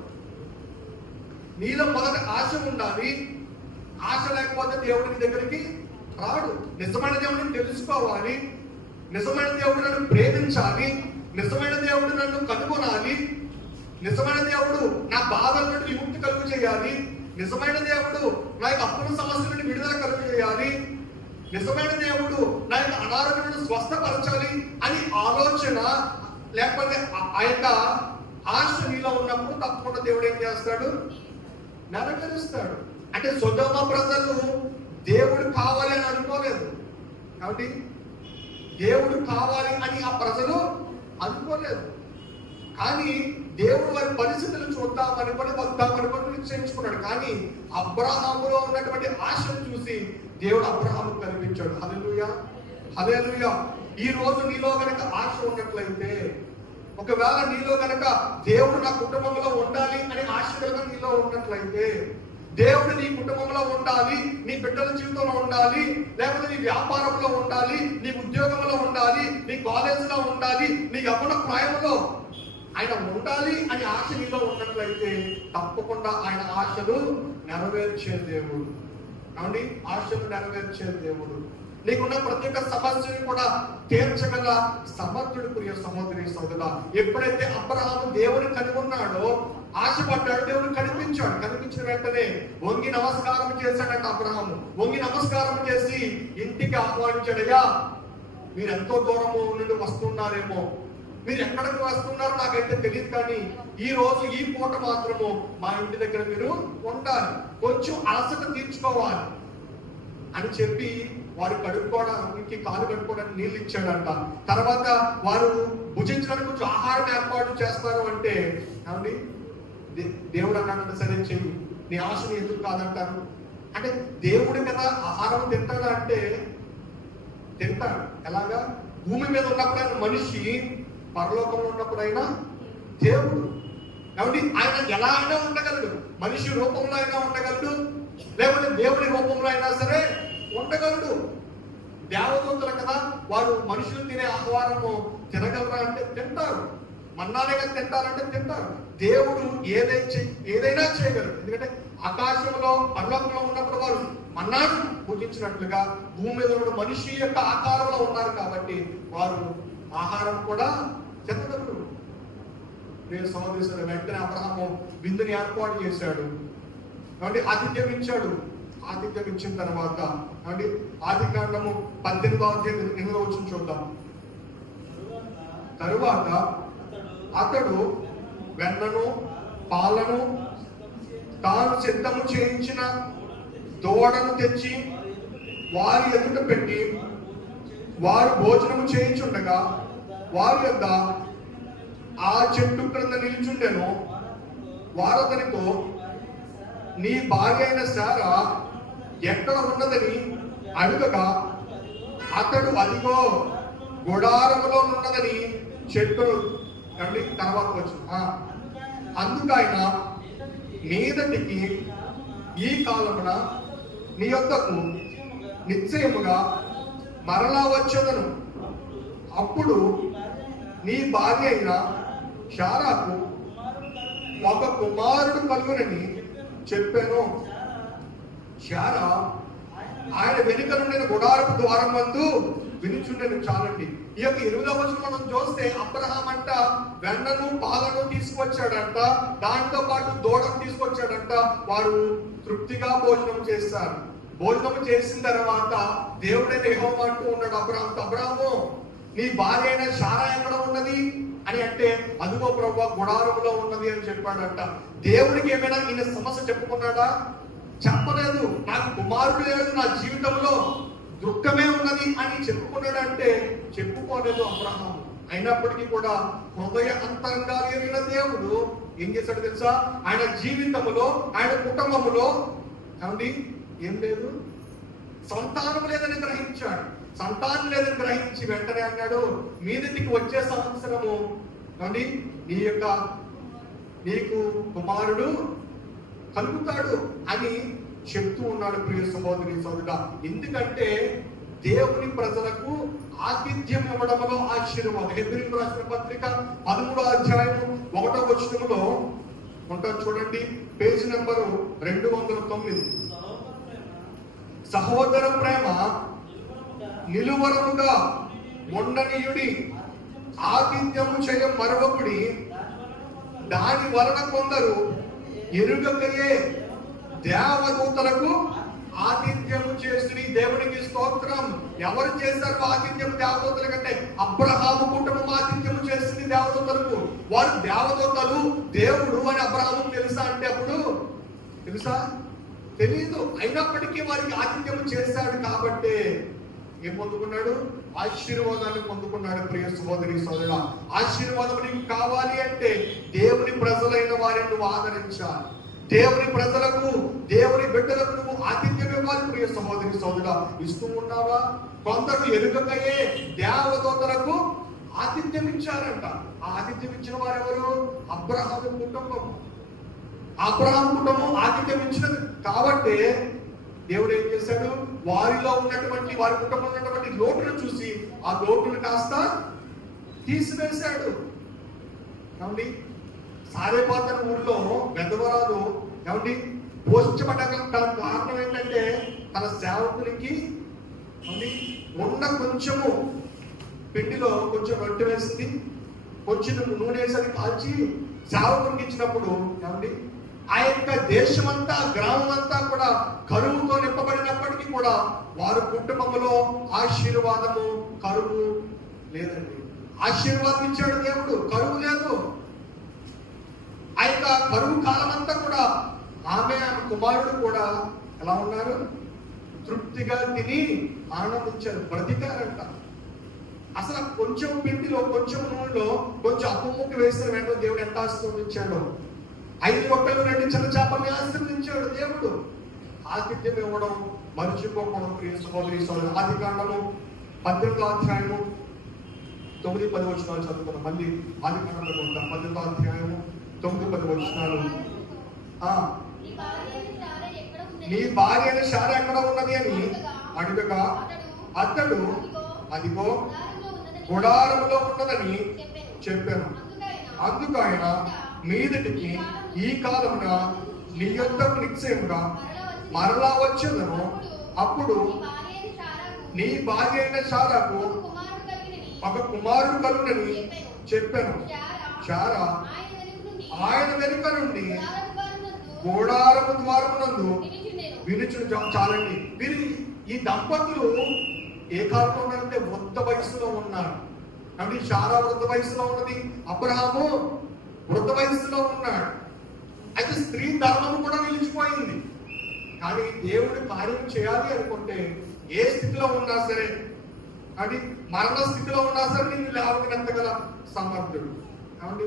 నీలో మొదట ఆశ ఉండాలి. ఆశ లేకపోతే దేవుడికి దగ్గరికి రాడు. నిజమైన దేవుడిని తెలుసుకోవాలి, నిజమైన దేవుడు నన్ను ప్రేమించాలి, నిజమైన దేవుడు నన్ను కనుగొనాలి, నిజమైన దేవుడు నా బాధల నుండి విముక్తి కలుగు చేయాలి, నిజమైన దేవుడు నా యొక్క అప్పుల సమస్య నుండి విడుదల కలుగు చేయాలి, నిజమైన దేవుడు నా యొక్క అనారోగ్యం స్వస్థపరచాలి అని ఆలోచన లేకపోతే ఆ యొక్క ఆశ నీలో ఉన్నప్పుడు తప్పకుండా దేవుడు ఏం చేస్తాడు? నెరవేరుస్తాడు. అంటే సొదొమ ప్రజలు దేవుడు కావాలి అని అనుకోలేదు. కాబట్టి దేవుడు కావాలి అని ఆ ప్రజలు అనుకోలేదు. కానీ దేవుడు వారి పరిస్థితులు చూద్దామని వద్దామని నిశ్చయించుకున్నాడు. కానీ అబ్రహాములో ఉన్నటువంటి ఆశను చూసి దేవుడు అబ్రహాము కనిపించాడు. హల్లెలూయా, హల్లెలూయా. ఈ రోజు నీలో గనక ఆశ ఉన్నట్లయితే, ఒకవేళ నీలో గనక దేవుడు నా కుటుంబంలో ఉండాలి అనే ఆశ కనుక నీలో ఉన్నట్లయితే, దేవుడు నీ కుటుంబంలో ఉండాలి, నీ బిడ్డల జీవితంలో ఉండాలి, లేకపోతే నీ వ్యాపారంలో ఉండాలి, నీ ఉద్యోగంలో ఉండాలి, నీ కాలేజీలో ఉండాలి, నీ యవ్వన ప్రాయంలో ఆయన ఉండాలి అని ఆశ నీలో ఉన్నట్లయితే తప్పకుండా ఆయన ఆశలు నెరవేర్చే దేవుడు. అవునండి, ఆశలు నెరవేర్చే దేవుడు. నీకున్న ప్రతి ఒక్క సమస్యని కూడా తీర్చగల సమర్థుడు ప్రియ సహోదరి సోదరుడా. ఎప్పుడైతే అబ్రహాము దేవుని కనుగొన్నాడో, ఆశపడ్డాడు, దేవుడు కనిపించాడు. కనిపించిన వెంటనే వంగి నమస్కారం చేశాడంట అబ్రహాము. వంగి నమస్కారం చేసి ఇంటికి ఆహ్వానించాడయ్యా, మీరు ఎంతో దూరము నుండి వస్తున్నారేమో, మీరు ఎక్కడికి వస్తున్నారో నాకైతే తెలియదు, కానీ ఈ రోజు ఈ పూట మాత్రము మా ఇంటి దగ్గర మీరు ఉండాలి, కొంచెం అలసట తీర్చుకోవాలి అని చెప్పి వారు కడుక్కోవడానికి, కాలు కడుక్కోవడానికి నీళ్ళు ఇచ్చాడంట. తర్వాత వారు భుజించడానికి కొంచెం ఆహారం ఏర్పాటు చేస్తారు అంటే, ఏమండి దేవుడు అన్నాడంట, సరే చెయ్యి, నీ ఆశని ఎందుకు కాదంటారు అంటే, దేవుడి కదా ఆహారం తింటాడా అంటే తింటాడు. ఎలాగా? భూమి మీద ఉన్నప్పుడైనా మనిషి, పరలోకంలో ఉన్నప్పుడైనా దేవుడు. కాబట్టి ఆయన ఎలా అయినా ఉండగలడు, మనిషి రూపంలో అయినా ఉండగలడు, లేకపోతే దేవుడి రూపంలో అయినా సరే ఉండగలడు. దేవదూతలు కదా, వారు మనుషులు తినే ఆహారము తినగలరా అంటే తింటారు. మన్నానే కదా తింటారంటే తింటారు. దేవుడు ఏదైనా చేయగలరు. ఎందుకంటే ఆకాశంలో పరలోకంలో ఉన్నప్పుడు వారు మన్నాను పూజించినట్లుగా భూమి మీద ఉన్న మనిషి యొక్క ఆకారంలో ఉన్నారు కాబట్టి వారు ఆహారం కూడా తినగలరు. సహోదరులు, వెంటనే అబ్రహాము విందుని ఏర్పాటు చేశాడు. కాబట్టి ఆతిథ్యం ఇచ్చాడు. ఆతిథ్యం ఇచ్చిన తర్వాత అంటే ఆదికాండము 18వ అధ్యాయం 8వ వచనం చూద్దాం. తరువాత అతడు వెన్నను పాలను తాను సిద్ధము చేయించిన దూడను తెచ్చి వారి ఎదుట పెట్టి వారు భోజనము చేయించుండగా వారి యొద్ద ఆ చెట్టు క్రింద నిల్చుండెను. వారు అతనితో, నీ భార్య అయిన శారా ఎక్కడ ఉన్నదని అడుగగా అతడు, అదిగో గుడారములో ఉన్నదని చెప్పాడు. తర్వాత వచ్చు. అందుకైన మీదటికి ఈ కాలమున నీ యొద్దకు నిశ్చయముగా మరలా వచ్చేదను. అప్పుడు నీ భార్య అయిన శారాకు ఒక కుమారుడు కలుగునని చెప్పాను. శారా ఆయన వెనుక నుండి గుడారపు ద్వారం మందు వినిచుండెను. చాలండి. ఈ యొక్క 8వ వచనం మనం చూస్తే అబ్రహాం అంట వెన్నను పాలను తీసుకొచ్చాడంట, దాంతో పాటు దూడను తీసుకొచ్చాడంట. వారు తృప్తిగా భోజనం చేస్తారు. భోజనం చేసిన తర్వాత దేవుడైన యెహోవా అంటూ ఉన్నాడు అబ్రహాంతో, అబ్రహాము నీ భార్య అయిన శారా ఎక్కడ ఉన్నది అని అంటే, అదిగో ప్రభువా గుడారంలో ఉన్నది అని చెప్పాడంట. దేవుడికి ఏమైనా ఈయన సమస్య చెప్పుకున్నాడా? చెప్పలేదు. నాకు కుమారుడు లేదు, నా జీవితంలో దుఃఖమే ఉన్నది అని చెప్పుకున్నాడంటే చెప్పుకోలేదు అబ్రహాము. అయినప్పటికీ కూడా హృదయ అంతరంగాలు ఎరిగిన దేవుడు ఏం చేశాడు తెలుసా? ఆయన జీవితంలో, ఆయన కుటుంబములో ఏమండి ఏం లేదు, సంతానం లేదని గ్రహించాడు. సంతానం లేదని గ్రహించి వెంటనే అన్నాడు, మీదటికి వచ్చే సంవత్సరము ఏమండి నీకు కుమారుడు కలుగుతాడు అని చెప్తూ ఉన్నాడు ప్రియ సహోదరి సోదరుడా. ఎందుకంటే దేవుని ప్రజలకు ఆతిథ్యం ఇవ్వడంలో ఆశీర్వాదం. హెబ్రీయులకు రాసిన పత్రిక 13వ అధ్యాయం 1వ వచనంలో ఉంటారు చూడండి, పేజీ నెంబరు 209. సహోదర ప్రేమ నిలువరముగా ఉండనీయుడి, ఆతిథ్యము చేయ మరొకడి, దాని వలన కొందరు ఎరుగకయే దేవదూతలకు ఆతిథ్యము చేసి. దేవునికి స్తోత్రం. ఎవరు చేశారు ఆతిథ్యం దేవదూతల కంటే? అబ్రహాము కుటుంబం ఆతిథ్యము చేసింది దేవదూతలకు. వారు దేవదూతలు దేవుడు అని అబ్రహాము తెలుసా అంటే అప్పుడు తెలుసా? తెలీదు. అయినప్పటికీ వారికి ఆతిథ్యము చేశాడు కాబట్టి ఏం పొందుకున్నాడు? ఆశీర్వాదాన్ని పొందుకున్నాడు. ప్రియ సహోదరి సోదరుడా, ఆశీర్వాదం నీకు కావాలి అంటే దేవుని ప్రజలైన వారిని నువ్వు ఆదరించాలి. దేవుని ప్రజలకు, దేవుని బిడ్డలకు నువ్వు ఆతిథ్యం ఇవ్వాలి. ప్రియ సహోదరి సోదరుడా, ఇస్తూ ఉన్నావా? కొందరు ఎరుగకయే దేవదూతలకు ఆతిథ్యం ఇచ్చారంట. ఆ ఆతిథ్యం ఇచ్చిన వారు ఎవరు? అబ్రహాము కుటుంబం. అబ్రహాము కుటుంబం ఆతిథ్యం ఇచ్చినది కాబట్టి దేవుడు ఏం చేశాడు? వారిలో ఉన్నటువంటి, వారి కుటుంబంలో ఉన్నటువంటి లోటును చూసి ఆ లోటును కాస్త తీసివేశాడు. ఏమండి, సారేపాతన ఊరిలో వెధవరాలు ఏమండి పోషించబడ్డ కారణం ఏంటంటే తన సేవకునికి ఉన్న కొంచెము పిండిలో కొంచెం రొట్టె వేసింది, కొంచెం నూనె వేసి కాల్చి సేవకునికి ఇచ్చినప్పుడు ఏమండి ఆ యొక్క దేశమంతా, గ్రామం అంతా కూడా కరువుతో నింపబడినప్పటికీ కూడా వారి కుటుంబంలో ఆశీర్వాదము, కరువు లేదండి. ఆశీర్వాదం ఇచ్చాడు దేవుడు, కరువు లేదు. ఆ యొక్క కరువు కాలం అంతా కూడా ఆమె కుమారుడు కూడా ఎలా ఉన్నారు? తృప్తిగా తిని ఆనందించారు, బ్రతికారంట. అసలు కొంచెం పిండిలో, కొంచెం నూనెలో కొంచెం అప్పుముక్కి వేసిన వెంటనే దేవుడు ఎంత ఆశీర్వదించాడు. 5 రొట్టెలు 2 చిన్న చేపల్ని ఆశీర్వదించాడు దేవుడు. ఆతిథ్యం ఇవ్వడం మర్చిపోకూడదు. ప్రియ సహోదరి సోదరులు, ఆదికాండము 18వ అధ్యాయము 9-10 వచనాలు చదువుకున్నాం. మళ్ళీ ఆదికాండంలో 18వ అధ్యాయము 9-10 వచనాలు. నీ భార్య అయిన శారా ఎక్కడ ఉన్నది అని అడుగగా అతడు అదిగో గుడారములో ఉన్నదని చెప్పాను. అందుకు ఆయన మీదటికి ఈ కాలమున నీ యొద్దకు నిశ్చయముగా మరలా వచ్చేదను, అప్పుడు నీ భార్య అయిన శారాకు ఒక కుమారుడు కలుగునని చెప్పాను. శారా ఆయన వెనుక నుండి గోడారము ద్వారమునందు వినుచును. చాలండి, వీరి ఈ దంపతులు ఏ కాలంలో ఉన్నారంటే వృద్ధ వయసులో ఉన్నారు. కాబట్టి శారా వృద్ధ వయసులో ఉన్నది, అబ్రహాము వృద్ధ వయసులో ఉన్నాడు. అయితే స్త్రీ ధర్మం కూడా నిలిచిపోయింది. కానీ దేవుడు కార్యం చేయాలి అనుకుంటే ఏ స్థితిలో ఉన్నా సరే, అది మరణ స్థితిలో ఉన్నా సరే నిన్ను లేవనెత్తగల సమర్థుడు. కాబట్టి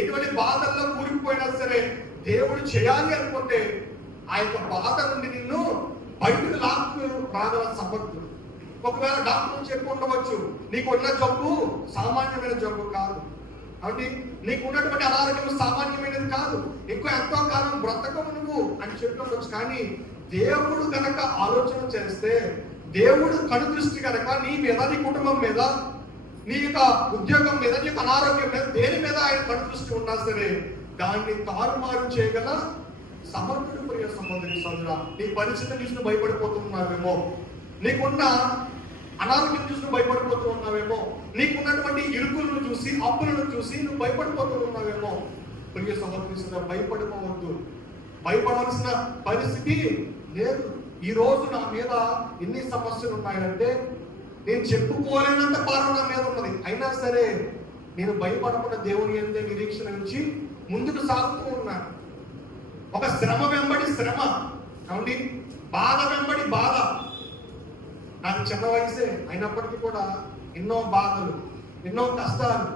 ఎటువంటి బాధల్లో కూలిపోయినా సరే దేవుడు చేయాలి అనుకుంటే ఆ యొక్క బాధ నుండి నిన్ను బయటకు లాక్కు రాగల సమర్థుడు. ఒకవేళ డాక్టర్ చెప్పి ఉండవచ్చు, నీకున్న జబ్బు సామాన్యమైన జబ్బు కాదు, అంటే నీకు ఉన్నటువంటి అనారోగ్యం సామాన్యమైనది కాదు, ఎక్కువ ఎంతో కాలం బ్రతకము నువ్వు అని చెప్పవచ్చు. కానీ దేవుడు గనక ఆలోచన చేస్తే, దేవుడు కనుదృష్టి కనుక నీ మీద, నీ కుటుంబం మీద, నీ యొక్క ఉద్యోగం మీద, నీ యొక్క అనారోగ్యం మీద, దేని మీద ఆయన కనుదృష్టి ఉన్నా సరే దాన్ని తారుమారు చేయగల సమర్థుడు. ప్రియ సహోదరి సోదరా, నీ పరిస్థితి చూసి భయపడిపోతున్నావేమో, నీకున్న అనారోగ్యం చూసి భయపడిపోతూ ఉన్నావేమో, నీకున్నటువంటి ఇరుకులను చూసి, అప్పులను చూసి నువ్వు భయపడిపోతూ ఉన్నావేమో. ప్రియ సహోదరి సోదరా, భయపడిపోవద్దు. భయపడవలసిన పరిస్థితి లేదు. ఈ రోజు నా మీద ఎన్ని సమస్యలు ఉన్నాయంటే నేను చెప్పుకోలేనంత భారం నా మీద ఉన్నది. అయినా సరే నేను భయపడకుండా దేవుని యందే నిరీక్షణ నుంచి ముందుకు సాగుతూ ఉన్నాను. ఒక శ్రమ వెంబడి శ్రమ, కాబట్టి బాధ వెంబడి బాధ. నాకు చిన్న వయసే అయినప్పటికీ కూడా ఎన్నో బాధలు, ఎన్నో కష్టాలు,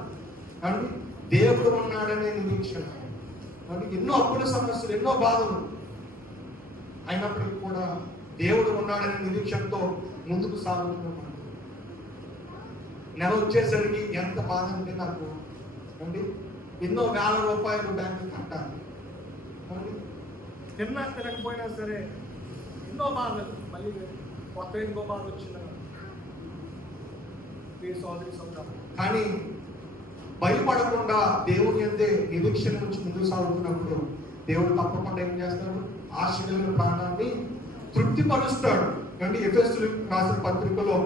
కాబట్టి దేవుడు ఉన్నాడనే నిరీక్షణ, కాబట్టి ఎన్నో అప్పుల సమస్యలు, ఎన్నో బాధలు అయినప్పటికీ కూడా దేవుడు ఉన్నాడనే నిరీక్షణతో ముందుకు సాగుతున్నాను. నెల వచ్చేసరికి ఎంత బాధ అంటే నాకు అండి, ఎన్నో వేల రూపాయలు బ్యాంకు కట్టాలి, తిన్నా తినకపోయినా సరే ఎన్నో బాధలు, మళ్ళీ కొత్త ఇంకో బాధ వచ్చిన సోదరి సోదరు. కానీ భయపడకుండా దేవుని అంతే నిరీక్షణ నుంచి ముందుకు సాగుతున్నప్పుడు దేవుడు తప్పకుండా ఏం చేస్తాడు? ఆశీర్వాద ప్రాణాన్ని తృప్తిపరుస్తాడు. అంటే ఎఫెసీయులు రాసిన పత్రికలో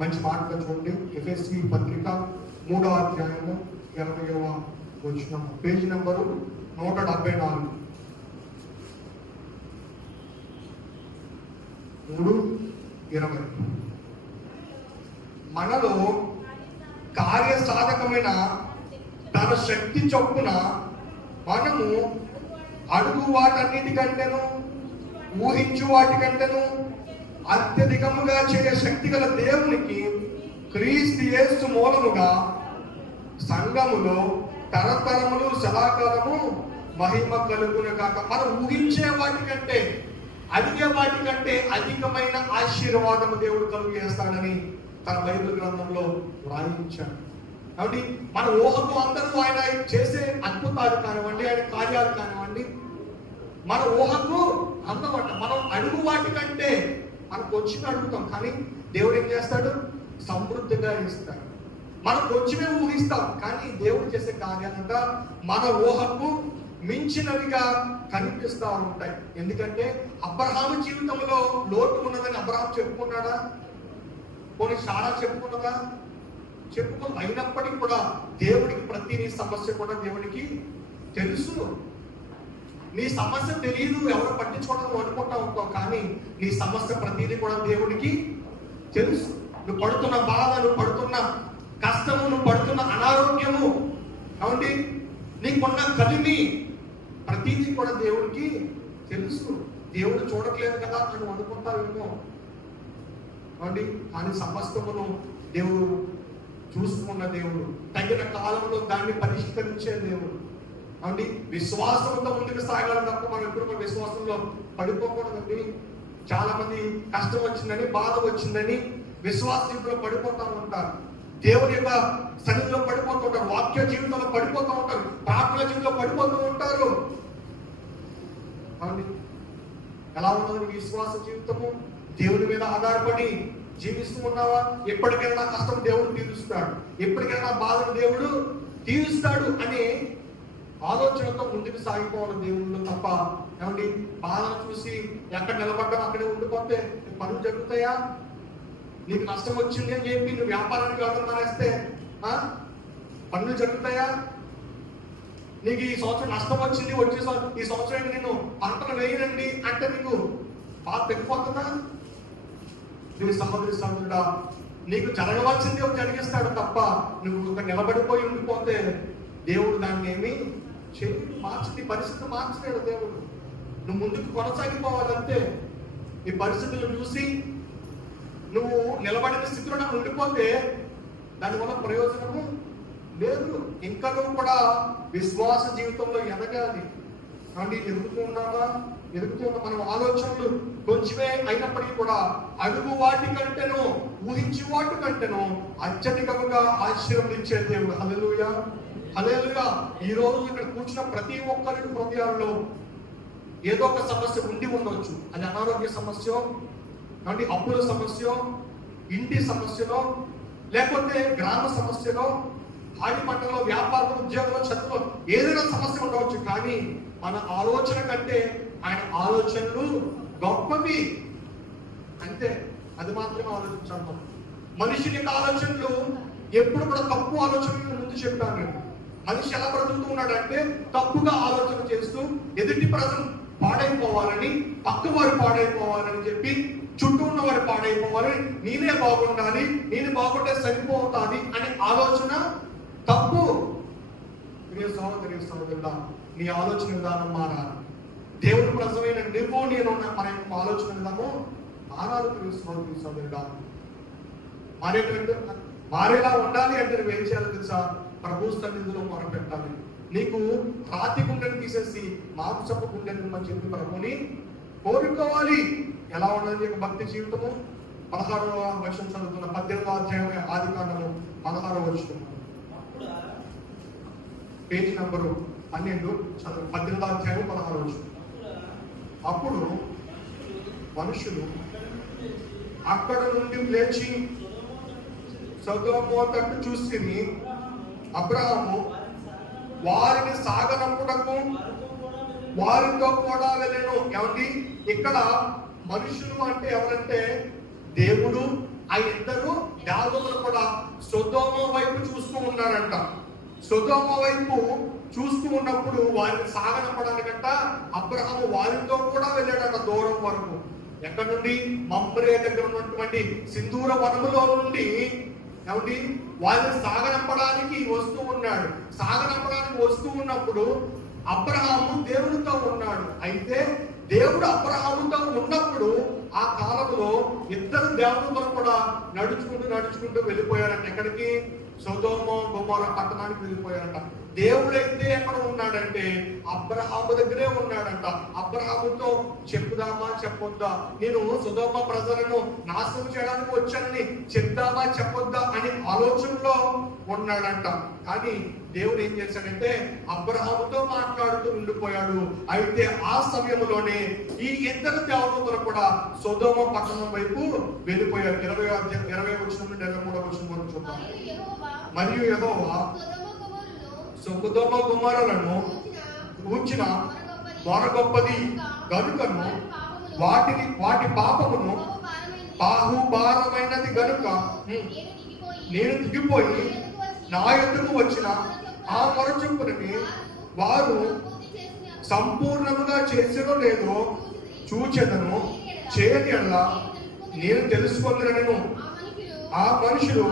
మంచి మాటగా చూడండి. ఎఫెసీ పత్రిక 3వ అధ్యాయము 20వ వచనం, పేజీ నెంబరు 174, 3:20. మనలో కార్యసాధకమైన తన శక్తి చొప్పున మనము అడుగు వాటన్నిటికంటేను, ఊహించు వాటికంటేను అత్యధికముగా చేయ శక్తి గల దేవునికి క్రీస్తు యేసు మూలముగా సంఘములో తరతరములు సదాకాలము మహిమ కలుగును కాక. మనం ఊహించే వాటికంటే అడిగే వాటికంటే అధికమైన ఆశీర్వాదము దేవుడు కలుగు చేస్తాడని తన బైబిల్ గ్రంథంలో వ్రాయించాడు. కాబట్టి మన ఊహకు అందరూ ఆయన చేసే అద్భుతాలు కానివ్వండి, ఆయన కార్యాలు కానివ్వండి, మన ఊహకు అందమంట. మనం అడుగు వాటికంటే మనకు వచ్చిన అడుగుతాం, కానీ దేవుడు ఏం చేస్తాడు? సమృద్ధిగా ఇస్తాడు. మనం కొంచెమే ఊహిస్తాం, కానీ దేవుడు చేసే కార్యాలంట మన ఊహకు మించినవిగా కనిపిస్తూ ఉంటాయి. ఎందుకంటే అబ్రహాము జీవితంలో లోటు ఉన్నదని అబ్రహాం చెప్పుకున్నాడా? పోనీ సారా చెప్పుకున్నదా? చెప్పుకో. అయినప్పటికీ కూడా దేవుడికి ప్రతి నీ సమస్య కూడా దేవుడికి తెలుసు. నీ సమస్య తెలియదు, ఎవరు పట్టించుకోవడం అనుకుంటా ఉంటావు, కానీ నీ సమస్య ప్రతిదీ కూడా దేవుడికి తెలుసు. నువ్వు పడుతున్న బాధ, నువ్వు పడుతున్న కష్టము, నువ్వు పడుతున్న అనారోగ్యము, కాబట్టి నీకున్న కలిమి ప్రతిదీ కూడా దేవుడికి తెలుసు. దేవుడు చూడట్లేదు కదా అని అనుకుంటావేమో, కాబట్టి కానీ సమస్తమును దేవుడు చూసుకున్న దేవుడు, తగిన కాలంలో దాన్ని పరిష్కరించే దేవుడు. కాబట్టి విశ్వాసంతో ముందుకు సాగాలి తప్ప మనం ఎప్పుడు కూడా విశ్వాసంలో పడిపోకూడదండి. చాలా మంది కష్టం వచ్చిందని, బాధ వచ్చిందని విశ్వాస జీవితంలో పడిపోతూ ఉంటారు, దేవుని యొక్క సన్నిధిలో పడిపోతూ ఉంటారు, వాక్య జీవితంలో పడిపోతూ ఉంటారు, ప్రార్థన జీవితంలో పడిపోతూ ఉంటారు. ఎలా ఉన్నది విశ్వాస జీవితము? దేవుని మీద ఆధారపడి జీవిస్తూ ఉన్నావా? ఎప్పటికైనా కష్టం దేవుడు తీరుస్తాడు, ఎప్పటికైనా బాధను దేవుడు తీరుస్తాడు అనే ఆలోచనతో ముందుకు సాగిపోవాలి దేవుళ్ళు తప్ప. ఏమండి, బాధను చూసి ఎక్కడ నిలబడ్డావు అక్కడే ఉండిపోతే పనులు జరుగుతాయా? నీకు నష్టం వచ్చింది అని చెప్పి నువ్వు వ్యాపారానికి వెళ్ళడం మానేస్తే పనులు జరుగుతాయా? నీకు ఈ సంవత్సరం నష్టం వచ్చింది, ఈ సంవత్సరం నేను పంటలు వేయనండి అంటే నీకు బాధ తగ్గిపోతుందా? నువ్వు సహోదరుడా, నీకు జరగవలసింది జరిగిస్తాడు తప్ప నువ్వు ఒక నిలబడిపోయి ఉండిపోతే దేవుడు దాన్ని ఏమి మార్చి పరిస్థితి మార్చలేడు దేవుడు. నువ్వు ముందుకు కొనసాగిపోవాలంటే ఈ పరిస్థితులను చూసి నువ్వు నిలబడిన స్థితిలో ఉండిపోతే దానివల్ల ప్రయోజనము లేదు. ఇంకా నువ్వు కూడా విశ్వాస జీవితంలో ఎదగాలి. కాబట్టి ఎదుగుతున్న మనం ఆలోచనలు కొంచెమే అయినప్పటికీ కూడా అడుగు వాటి కంటేనో ఊహించి వాటి కంటేనో అత్యధికంగా ఆశీర్వదించే దేవుడు. హల్లెలూయా, హల్లెలూయా. ఈ రోజు ఇక్కడ కూర్చున్న ప్రతి ఒక్కరి హృదయాల్లో ఏదో ఒక సమస్య ఉండి ఉండవచ్చు. అది అనారోగ్య సమస్య, అంటే అప్పుల సమస్య, ఇంటి సమస్యలో, లేకపోతే గ్రామ సమస్యలో, ఆడి పంటలో, వ్యాపార ఉద్యోగంలో, చదువులో ఏదైనా సమస్య ఉండవచ్చు. కానీ మన ఆలోచన కంటే ఆయన ఆలోచనలు గొప్పవి. అంతే, అది మాత్రమే ఆలోచించాలి. మనిషిని ఆలోచనలు ఎప్పుడు కూడా తప్పు ఆలోచనలు ముందు చెప్పాను. మనిషి ఎలా బ్రతుకుతూ ఉన్నాడంటే తప్పుగా ఆలోచన చేస్తూ ఎదుటి ప్రజలు పాడైపోవాలని, పక్క వారు పాడైపోవాలని చెప్పి, చుట్టూ ఉన్న వారు పాడైపోవాలని, నేనే బాగుండాలి, నేను బాగుంటే సరిపోతాది అనే ఆలోచన తప్పు. సహోదరుడా, నీ ఆలోచన విధానం మారాలి. దేవుడు ప్రజమైన నువ్వు నేను మన యొక్క ఆలోచన విధానం మారాలి. సహోదరుడా, మారేలా ఉండాలి అంటే నువ్వు ఏం చేయాలి తెలుసా? ప్రభు సన్నిధిలో మొరపెట్టాలి. నీకు రాతి గుండెని తీసేసి మాంసపు గుండెని మన చెప్పి ప్రభుని కోరుకోవాలి. ఎలా ఉండాలి నీకు భక్తి జీవితము? 16వ వచనం చదువుతున్న 18వ అధ్యాయం ఆదికాండము 16వ వచనం, పేజీ నంబరు 12, 18వ అధ్యాయం 16వ వచనం. అప్పుడు మనుషులు అక్కడ నుండి లేచి సొదొమ తట్టు చూసి అబ్రహాము వారిని సాగనంపుటకు వారితో కూడా వెళ్ళెను. ఏమండి, ఇక్కడ మనుషులు అంటే ఎవరంటే దేవుడు, ఆ ఇద్దరు దేవతలు కూడా సొదొమ వైపు చూస్తూ ఉన్నారంట. సొదొమ వైపు చూస్తూ ఉన్నప్పుడు వారిని సాగనంపడానికంట అబ్రహాము వారితో కూడా వెళ్ళాడంట దూరం వరకు. ఎక్కడ నుండి? మమ్రే దగ్గర ఉన్నటువంటి సింధూర వనములో నుండి ఏమిటి వారిని సాగనంపడానికి వస్తూ ఉన్నాడు. సాగనంపడానికి వస్తూ ఉన్నప్పుడు అబ్రహాము దేవుడితో ఉన్నాడు. అయితే దేవుడు అబ్రహాముతో ఉన్నప్పుడు ఆ కాలంలో ఇద్దరు దేవతలు కూడా నడుచుకుంటూ వెళ్ళిపోయారంట. ఎక్కడికి? సొదొమ గొమొర్రా పట్టణానికి వెళ్ళిపోయారంట. దేవుడైతే ఎక్కడ ఉన్నాడంటే అబ్రహాము దగ్గరే ఉన్నాడంట. అబ్రహాముతో చెప్పుదామా చెప్పొద్దా, నేను సొదొమ ప్రజలను నాశనం చేయడానికి వచ్చానని చెప్దామా చెప్పొద్దా అని ఆలోచనలో ఉన్నాడంట. కానీ దేవుడు ఏం చేశాడంటే అబ్రహాముతో మాట్లాడుతూ ఉండిపోయాడు. అయితే ఆ సమయంలోనే ఈ ఇద్దరు దేవతలు కూడా సొదొమ పట్టణం వైపు వెళ్ళిపోయారు. 20 వచనం నుండి 23వ వచనం వరకు చూద్దాం. మరియు యెహోవా సొదొమ గొమొర్రాలను గూర్చిన మొర గొప్పది గనుకను వాటి పాపమును బాహుభారమైనది గనుక నేను దిగిపోయి నా యొద్దకు వచ్చిన ఆ మొర చొప్పునని వారు సంపూర్ణముగా చేసినో లేదో చూచెదను, చేయని యెడల నేను తెలుసుకొందునను. ఆ మనుషులు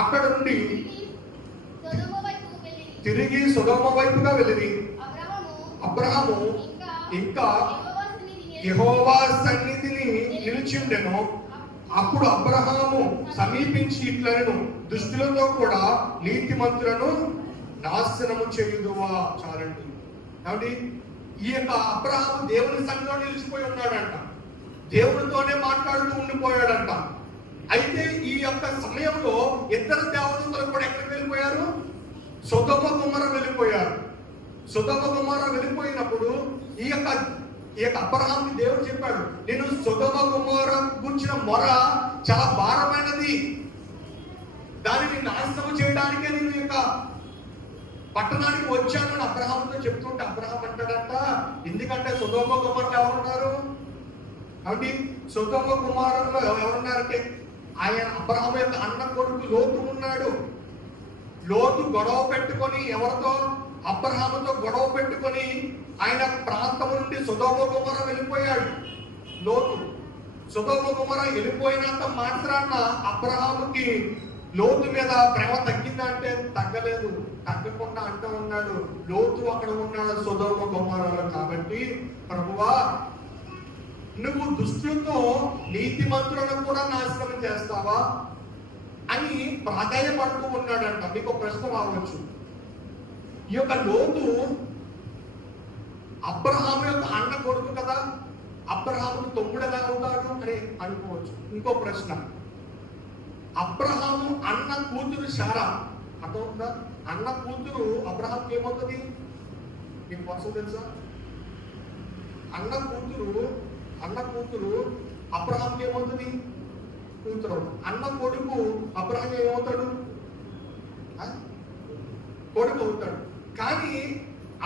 అక్కడ నుండి తిరిగి సొదొమ వైపుగా వెళ్ళిరి. అబ్రహాము ఇంకా యెహోవా సన్నిధిని నిలిచిండెను. అప్పుడు అబ్రహాము సమీపించి ఇట్లనెను, దుష్టులతో కూడా నీతిమంతులను నాశనము చేయుదువా. చాలండి. కాబట్టి ఈ యొక్క అబ్రహాము దేవుని సన్నిధిలో నిలిచిపోయి ఉన్నాడంట. దేవుడితోనే మాట్లాడుతూ ఉండిపోయాడంట. అయితే ఈ యొక్క సమయంలో ఇద్దరు దేవతలు కూడా ఎక్కడికి వెళ్ళిపోయారు? సొదొమ గొమొర్రా వెళ్ళిపోయారు. సొదొమ గొమొర్రా వెళ్ళిపోయినప్పుడు ఈ యొక్క అబ్రహాముకి దేవుడు చెప్పాడు, నేను సొదొమ గొమొర్రా గురించిన మొర చాలా భారమైనది, దానిని నాశనం చేయడానికే నేను ఈ యొక్క పట్టణానికి వచ్చాను అని అబ్రహాముతో చెప్తుంటే అబ్రహాం అంటాడంట, ఎందుకంటే సొదొమ గొమొర్రా ఎవరున్నారు? కాబట్టి సొదొమ గొమొర్రాలో ఎవరున్నారంటే ఆయన అబ్రహాము యొక్క అన్న కొడుకు లోతు ఉన్నాడు. లోతు గొడవ పెట్టుకొని ఎవరితో? అబ్రహాముతో గొడవ పెట్టుకొని ఆయన ప్రాంతం నుండి సొదొమ గొమొర్రా వెళ్ళిపోయాడు. లోతు సొదొమ గొమొర్రా వెళ్ళిపోయినంత మాత్రాన అబ్రహాముకి లోతు మీద ప్రేమ తగ్గిందంటే తగ్గలేదు, తగ్గకుండా అంటూ ఉన్నాడు, లోతు అక్కడ ఉన్నాడు సొదొమ గొమొర్రాలో. కాబట్టి ప్రభువా, నువ్వు దుష్టులతో నీతిమంతులను కూడా నాశనం చేస్తావా అని ప్రాధాన్యపడుతూ ఉన్నాడంట. మీకు ప్రశ్న రావచ్చు, ఈ యొక్క లోతు అబ్రహాము యొక్క అన్న కొడుకు కదా, అబ్రహాముకు తమ్ముడు ఎలా అవుతాడు అని అనుకోవచ్చు. ఇంకో ప్రశ్న, అబ్రహాము అన్న కూతురు శారా అర్థమవుతుందా? అన్న కూతురు అబ్రహాంకి ఏమవుతుంది? మీకు కోసం తెలుసా? అన్న కూతురు అబ్రహాంకి ఏమవుతుంది? కూతురు. అన్న కొడుకు అబ్రహాం ఏమవుతాడు? కొడుకు అవుతాడు. కానీ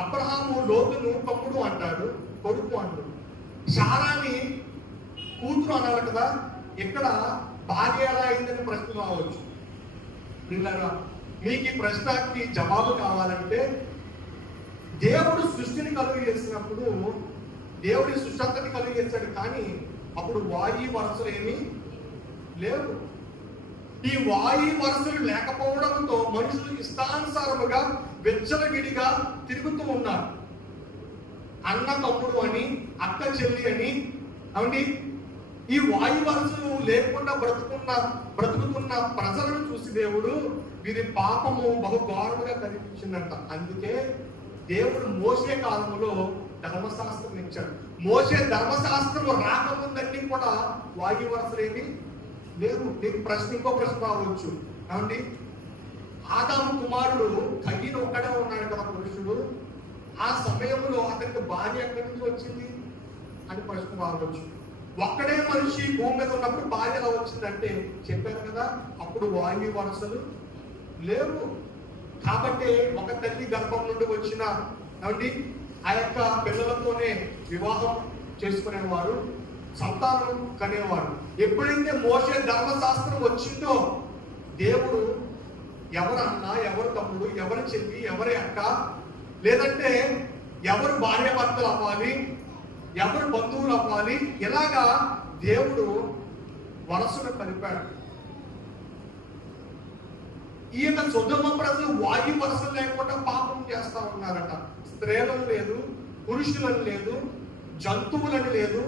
అబ్రహాము లోతును తమ్ముడు అంటాడు, కొడుకు అంటాడు. శారాని కూతురు అన్నారు కదా, ఇక్కడ భార్య ఎలా అయిందని ప్రశ్న రావచ్చు. మీకు ఈ ప్రశ్నకి జవాబు కావాలంటే, దేవుడు సృష్టిని కలుగు చేసినప్పుడు దేవుడి సృష్టి అంతని కలుగు చేశాడు, కానీ అప్పుడు వాయు వరసలు ఏమీ లేవు. ఈ వాయు వరసలు లేకపోవడంతో మనుషులు ఇష్టానుసారముగా విచ్చలవిడిగా తిరుగుతూ ఉన్నారు. అన్న తమ్ముడు అని, అక్క చెల్లి అని. అవునండి, ఈ వాయు వరసలు లేకుండా బ్రతుకుతున్న ప్రజలను చూసి దేవుడు వీరి పాపము బహు ఘోరముగా కనిపించిందంట. అందుకే దేవుడు మోసే కాలంలో ధర్మశాస్త్రం ఇచ్చాడు. మోసే ధర్మశాస్త్రం రాకముందన్నీ కూడా వాయు వరసలు ఏమి లేవు. నీకు ఇంకో ప్రశ్న రావచ్చు, ఏమండి, ఆదాము కుమారుడు కయ్యను ఒక్కడే ఉన్నాడు కదా పురుషుడు, ఆ సమయంలో అతనికి భార్య ఎక్కడి నుంచి వచ్చింది అని ప్రశ్న రావచ్చు. ఒక్కడే మనిషి భూమి మీద ఉన్నప్పుడు భార్య ఎలా వచ్చిందంటే చెప్పారు కదా, అప్పుడు వాయు వరసలు లేవు. కాబట్టి ఒక తల్లి గర్భం నుండి వచ్చిన ఏమండి ఆ యొక్క పిల్లలతోనే వివాహం చేసుకునేవారు, సంతానం కనేవారు. ఎప్పుడైతే మోసే ధర్మశాస్త్రం వచ్చిందో దేవుడు ఎవరన్నా, ఎవరు తమ్ముడు, ఎవరు చెల్లి, ఎవరి అక్క, లేదంటే ఎవరు భార్య భర్తలు అవ్వాలి, ఎవరు బంధువులు అవ్వాలి, ఇలాగా దేవుడు వరసను కలిపాడు. ఈ యొక్క సొదొమ ప్రజలు వాయు వరసలు లేకుండా పాపం చేస్తా ఉన్నారట. స్త్రీలను లేదు, పురుషులను లేదు, జంతువులను లేదు,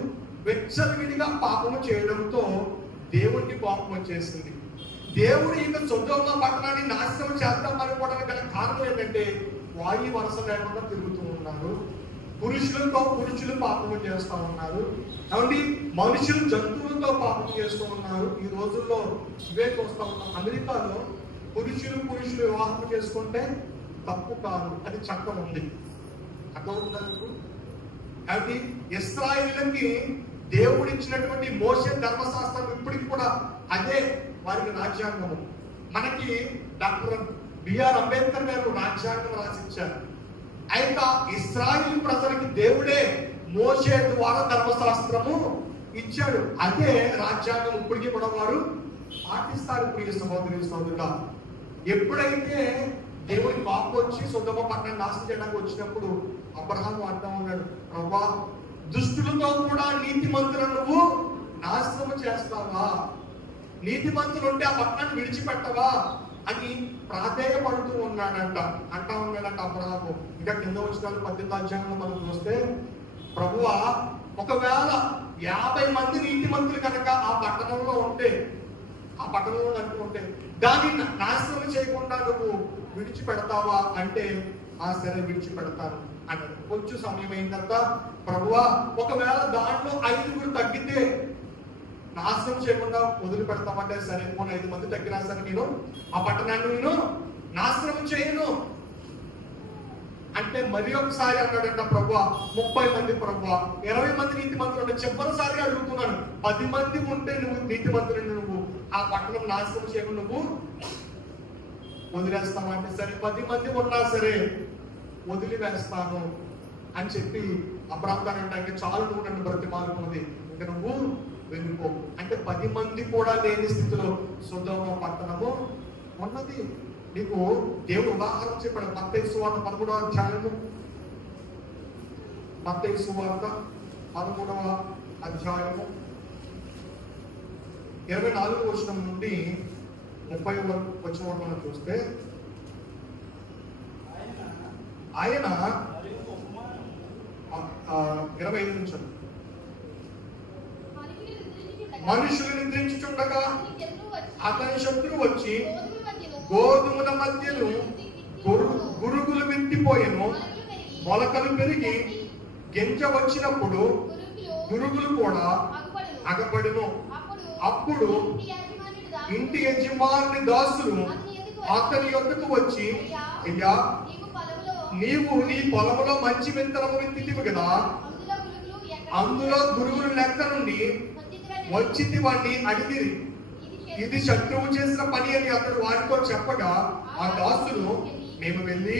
వెచ్చలవిడిగా పాపము చేయడంతో దేవుడికి కోపం వచ్చేసింది. దేవుడు ఇక సొదొమ పట్టణాన్ని నాశనం చేద్దాం అనుకోవడానికి గల కారణం ఏంటంటే వాయు వరస లేకుండా తిరుగుతూ ఉన్నారు. పురుషులతో పురుషులు పాపము చేస్తూ ఉన్నారు. కాబట్టి మనుషులు జంతువులతో పాపం చేస్తూ ఉన్నారు. ఈ రోజుల్లో ఇవే చూస్తూ ఉన్నాం. అమెరికాలో పురుషులు వివాహం చేసుకుంటే తప్పు కాదు, అది చట్టం ఉంది. అర్థమవుతుంది. కాబట్టి ఇశ్రాయేలుకి దేవుడు ఇచ్చినటువంటి మోషే ధర్మశాస్త్రం ఇప్పటికి కూడా అదే వారికి రాజ్యాంగము. మనకి డాక్టర్ బిఆర్ అంబేద్కర్ గారు రాజ్యాంగం రాసిచ్చారు. అయితే ఇశ్రాయేలు ప్రజలకి దేవుడే మోషే ద్వారా ధర్మశాస్త్రము ఇచ్చాడు. అదే రాజ్యాంగం ఇప్పటికీ కూడా వారు పాటిస్తారు. ప్రియ సహోదరి సోదరుడా, ఎప్పుడైతే దేవుడి కోపం వచ్చి సొదొమ పట్టణాన్ని నాశనం చేయడానికి వచ్చినప్పుడు అబ్రహాము అంటూ ఉన్నాడు, ప్రభువా, దుష్టులతో కూడా నీతిమంతులను నువ్వు నాశనం చేస్తావా? నీతిమంతులు ఉంటే ఆ పట్టణాన్ని విడిచిపెట్టవా అని ప్రాధేయపడుతూ ఉన్నాడంట. అంటా ఉన్నాడంట అబ్రహాము. ఇంకా కింద వచ్చిన 18వ అధ్యాయంలో మనం చూస్తే, ప్రభువా, ఒకవేళ 50 మంది నీతిమంతులు కనుక ఆ పట్టణంలో ఉంటే, ఆ పట్టణంలో కనుకుంటే దాన్ని నాశనం చేయకుండా నువ్వు విడిచిపెడతావా అంటే, ఆ సరే విడిచిపెడతాను అన్నాడు. కొంచెం సమయం అయిన తర్వాత, ప్రభువా, ఒకవేళ దాంట్లో 5 తగ్గితే నాశనం చేయకుండా వదిలిపెడతామంటే, సరే పోనీ 5 మంది తగ్గినా సరే నేను ఆ పట్టణాన్ని నేను నాశనం చేయను అంటే మరి ఒకసారి అన్నాడంట, ప్రభువా 30 మంది, ప్రభువా 20 మంది నీతి మంత్రులు ఉంటే, చివరిసారి అడుగుతున్నాను 10 మంది ఉంటే నువ్వు నీతి మంత్రులు నువ్వు ఆ పట్టణం నాశనం చేయకుండా నువ్వు వదిలేస్తామంటే, సరే 10 మంది ఉన్నా సరే వదిలివేస్తాను అని చెప్పి అబ్రహాము అంటే, చాలు నువ్వు నన్ను బ్రతిమాలుకున్నది, ఇంకా నువ్వు వెళ్ళిపో అంటే 10 మంది కూడా లేని స్థితిలో సొదొమ పట్టణము ఉన్నది. నీకు దేవుడు ఉదాహరణ చెప్పాడు. మత్తయి సువార్త 13వ అధ్యాయము, మత్తయి సువార్త 13వ అధ్యాయము 24వ వచనం నుండి 30వ వచనం వరకు మనం చూస్తే, ఆయన 25 నుంచి మనుషులు నిద్రించుచుండగా అతని శత్రువు వచ్చి గోధుమల మధ్యలో గురుగులు విత్తిపోయెను, మొలకలు పెరిగి గింజ వచ్చినప్పుడు గురుగులు కూడా అగపడెను. అప్పుడు ఇంటి యజమాని దాసులు అతని యొద్దకు వచ్చి, అయ్యా, నీవు నీ పొలంలో మంచి విత్తనము విత్తితివి కదా, అందులో గురుగులు లెక్క నుండి వచ్చింది అడిగిరి. ఇది శత్రువు చేసిన పని అని అతడు వారితో చెప్పగా, ఆ దాసులు, మేము వెళ్ళి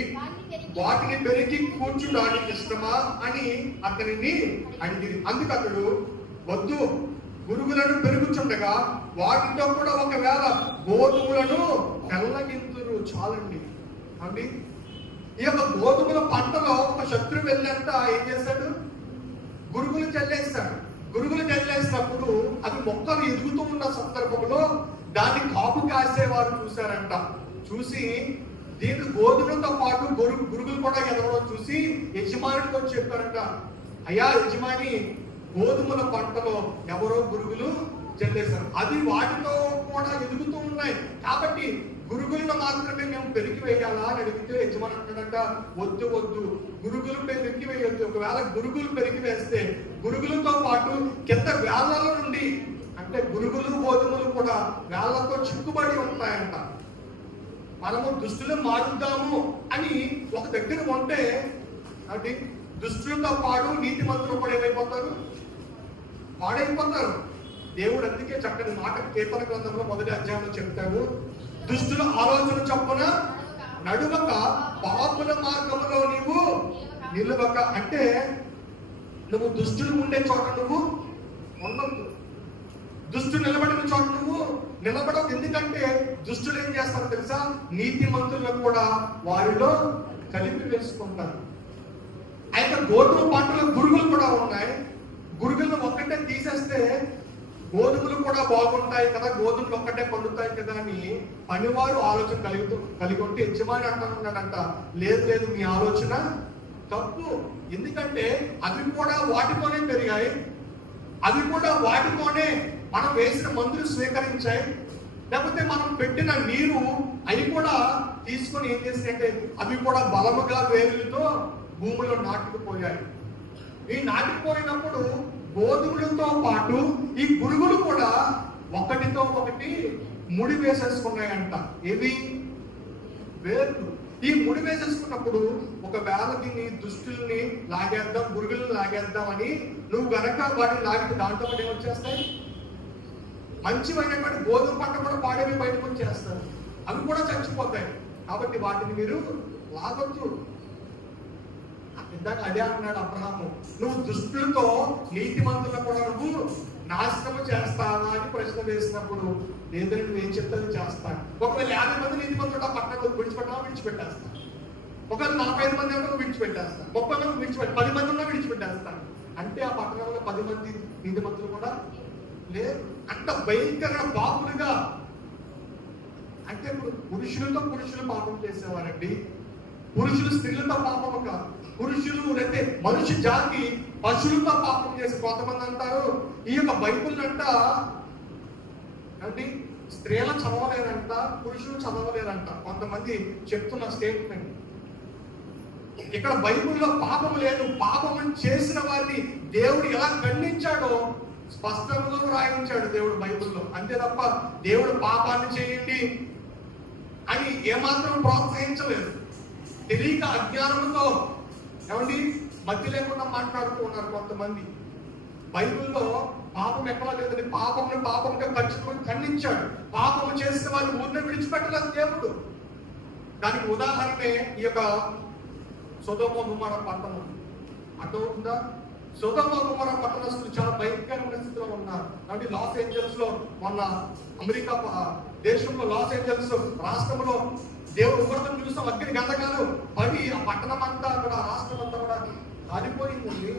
వాటిని పెరిగి కూర్చుడానికి ఇష్టమా అని అతనిని అడిగిరి. అందుకు అతడు, వద్దు, గురుగులను పెరుగుచుండగా వాటితో కూడా ఒకవేళ గోధుమలను పెళ్ళగింతురు చాలండి అండి. ఈ యొక్క గోధుమల పంటలో ఒక శత్రువు వెళ్ళంట ఏం చేశాడు, గురుగులు చల్లేస్తాడు. గురుగులు చల్లేసినప్పుడు అవి మొక్కలు ఎదుగుతూ ఉన్న సందర్భంలో దాన్ని కాపు కాసేవారు చూశారంట. చూసి దీని గోధుమలతో పాటు గురుగులు కూడా ఎదగడం చూసి యజమానికి వచ్చి చెప్పారంట, అయ్యా యజమాని, గోధుమల పంటలో ఎవరో గురుగులు చెల్లేశారు, అది వాటితో కూడా ఎదుగుతూ ఉన్నాయి, కాబట్టి గురుగులను మాత్రమే మేము పెరిగి వేయాలా అని అడిగితే యజమాని అంటాడంట, వద్దు వద్దు, గురుగులు పెరిగి వేయొద్దు. ఒకవేళ గురుగులు పెరిగి వేస్తే గురుగులతో పాటు కింద వేళ్లలో నుండి, అంటే గురుగులు గోధుమలు కూడా వేళ్లతో చిక్కుబడి ఉంటాయంట. మనము దుష్టులు మారుద్దాము అని ఒక దగ్గర ఉంటే అది దుష్టులతో పాటు నీతిమంతులు కూడా ఏమైపోతారు, పాడైపోతారు. దేవుడు అందుకే చక్కని మాట కీర్తన గ్రంథంలో 1వ అధ్యాయంలో చెప్తాడు, దుష్టుల ఆలోచన చొప్పున నడువక పాపుల మార్గంలో నీవు నిలవక. అంటే నువ్వు దుష్టులు ఉండే చోట నువ్వు ఉండొద్దు, దుష్టులు నిలబడిన చోట నువ్వు నిలబడవు. ఎందుకంటే దుష్టులు ఏం చేస్తారు తెలుసా, నీతిమంతులను కూడా వారిలో కలిపి వేసుకుంటారు. అయితే గోధుమ పంటలో గురుగులు కూడా ఉన్నాయి, గురుగులను ఒక్కటే తీసేస్తే గోధుమలు కూడా బాగుంటాయి కదా, గోధుమలు ఒక్కటే పండుతాయి కదా అని పనివారు ఆలోచన కలిగి ఉంటే యజమాని అంటున్నాడంట, లేదు లేదు, మీ ఆలోచన తప్పు. ఎందుకంటే అవి కూడా వాటితోనే పెరిగాయి, అవి కూడా వాటితోనే మనం వేసిన మందులు స్వీకరించాయి, లేకపోతే మనం పెట్టిన నీరు అవి కూడా తీసుకొని ఏం చేసినట్టే అవి కూడా బలముగా వేరులతో భూమిలో నాటుకుపోయాయి. ఈ నాటుకుపోయినప్పుడు గోధుమలతో పాటు ఈ పురుగులు కూడా ఒకటితో ఒకటి ముడి వేసేసుకున్నాయంట. ఏవి? వేర్లు. ఈ ముడి వేసేసుకున్నప్పుడు ఒకవేళ దీన్ని దుష్టుల్ని లాగేద్దాం, పురుగులను లాగేద్దాం అని నువ్వు గనక వాటిని లాగితే దాంట్లో కూడా ఏమొచ్చేస్తాయి? మంచివైనటువంటి గోధుమ పంట కూడా పాడేవి బయటకు వచ్చేస్తారు, అవి కూడా చచ్చిపోతాయి. కాబట్టి వాటిని మీరు లాగొద్దు. ఇందాక అదే అన్నాడు అబ్రహాము, నువ్వు దుష్టులతో నీతిమంతులను కూడా నువ్వు నాశనము చేస్తావా అని ప్రశ్న వేసినప్పుడు లేదని నువ్వేం చెప్తావు చేస్తాను. ఒకవేళ 50 మంది నీతిమంతుడు ఆ పట్టణం విడిచిపెట్టేస్తాను. ఒకవేళ 45 మంది ఏమో విడిచిపెట్టేస్తాను, 30 మంది విడిచిపెట్టి 10 మంది ఉన్నా విడిచిపెట్టేస్తాను. అంటే ఆ పట్టణంలో 10 మంది నీతిమంతులు కూడా లేదు. అంత భయంకర పాపులుగా. అంటే ఇప్పుడు పురుషులతో పాపం చేసేవారండి. పురుషులు స్త్రీలతో పాపము కాదు. పురుషులు అయితే మనిషి జాతి పశువులతో పాపం చేసి కొంతమంది అంటారు ఈ యొక్క బైబుల్ అంట అంటే స్త్రీలు చదవలేరంట, పురుషులు చదవలేరంట. కొంతమంది చెప్తున్న స్టేట్మెంట్. ఇక్కడ బైబుల్లో పాపం లేదు. పాపం చేసిన వారిని దేవుడు ఎలా ఖండించాడో స్పష్టంగా రాయించాడు దేవుడు బైబుల్లో. అంతే తప్ప దేవుడు పాపాన్ని చేయండి అని ఏమాత్రం ప్రోత్సహించలేదు. తెలియక అజ్ఞానంతో ఏమండి మధ్య లేకుండా మాట్లాడుతూ ఉన్నారు కొంతమంది. బైబిల్లో పాపం ఎక్కడా లేదని పాపంగా ఖండించాడు. పాపము చేసిన వారిని ఊరిని విడిచిపెట్టలేదు దేవుడు. దానికి ఉదాహరణే ఈ యొక్క సొదొమ గొమొర్రా పట్టణం. అర్థమవుతుందా? సొదొమ గొమొర్రా పట్టణస్తులు చాలా భయంకరమైన స్థితిలో ఉన్నారు. అంటే లాస్ ఏంజల్స్ లో మొన్న అమెరికా దేశంలో లాస్ ఏంజల్స్ రాష్ట్రంలో దేవుడు ఉగ్రతను చూస్తాం. అగ్ని గంధకాలు పడి ఆ పట్టణం అంతా కూడా రాష్ట్రం అంతా కూడా కాలిపోయింది.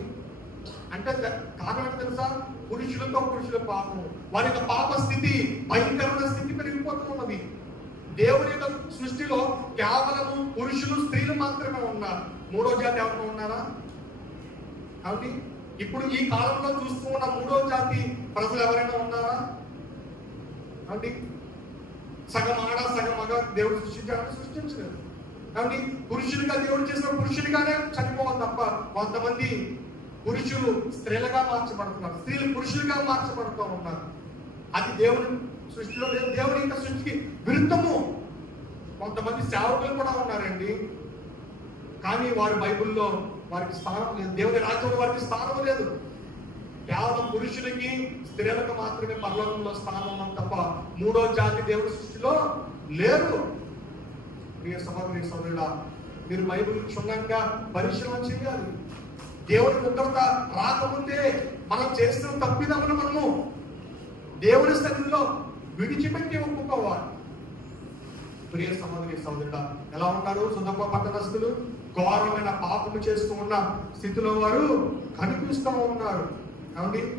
అంటే కారణం తెలుసా? పురుషుల పాపం. వారి యొక్క పాప స్థితి భయంకరమైన స్థితి పెరిగిపోతూ ఉన్నది. దేవుని యొక్క సృష్టిలో కేవలము పురుషులు స్త్రీలు మాత్రమే ఉన్నారు. మూడో జాతి ఎవరైనా ఉన్నారా? కాబట్టి ఇప్పుడు ఈ కాలంలో చూస్తూ ఉన్న మూడో జాతి ప్రజలు ఎవరైనా ఉన్నారా? కాబట్టి సగం ఆడ సగం మగ దేవుడు సృష్టించలేదు. కాబట్టి పురుషులుగా దేవుడు చేసిన పురుషులుగానే చనిపోవాలి తప్ప కొంతమంది పురుషులు స్త్రీలుగా మార్చబడుతున్నారు, స్త్రీలు పురుషులుగా మార్చబడుతూ ఉన్నారు. అది దేవుని సృష్టిలో లేదు. దేవుని యొక్క సృష్టికి విరుద్ధము. కొంతమంది సేవకులు కూడా ఉన్నారండి, కానీ వారి బైబిల్లో వారికి స్థానం లేదు. దేవుని రాజ్యంలో వారికి స్థానం లేదు. కేవలం పురుషులకి స్త్రీలకు మాత్రమే పరలోకంలో స్థానం ఉన్నది తప్ప మూడో జాతి దేవుడి సృష్టిలో లేరు. ప్రియ సహోదరి సోదరులా, మీరు బైబిల్ క్షుణ్ణంగా పరిశీలన చేయాలి. దేవుని ఉగ్రత రాకముందే మనం చేస్తున్న తప్పిదమును మనము దేవుని సన్నిధిలో విడిచిపెట్టి ఒప్పుకోవాలి. ప్రియ సహోదరి సోదరుడా, ఎలా ఉన్నారు సొదొమ పట్టణస్తులు? ఘోరమైన పాపము చేస్తూ ఉన్న స్థితిలో వారు కనిపిస్తూ ఉన్నారు.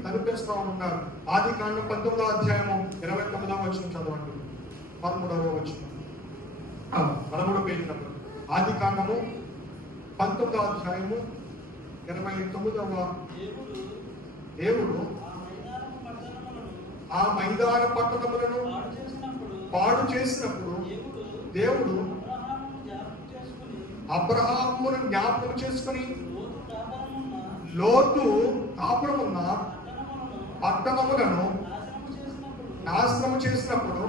కనిపిస్తూ ఉన్నారు. ఆదికాండం 19వ అధ్యాయము 29వ వచనం చదవండి. 13వ వచనం 13వ పేజీ నంబర్. ఆదికాండము 19వ అధ్యాయము 29వ. దేవుడు ఆ మైదాన పట్టణములను పాడు చేసినప్పుడు దేవుడు అబ్రహామును జ్ఞాపకం చేసుకుని లోతు కాపురమున్న పట్టణములను నాశనము చేసినప్పుడు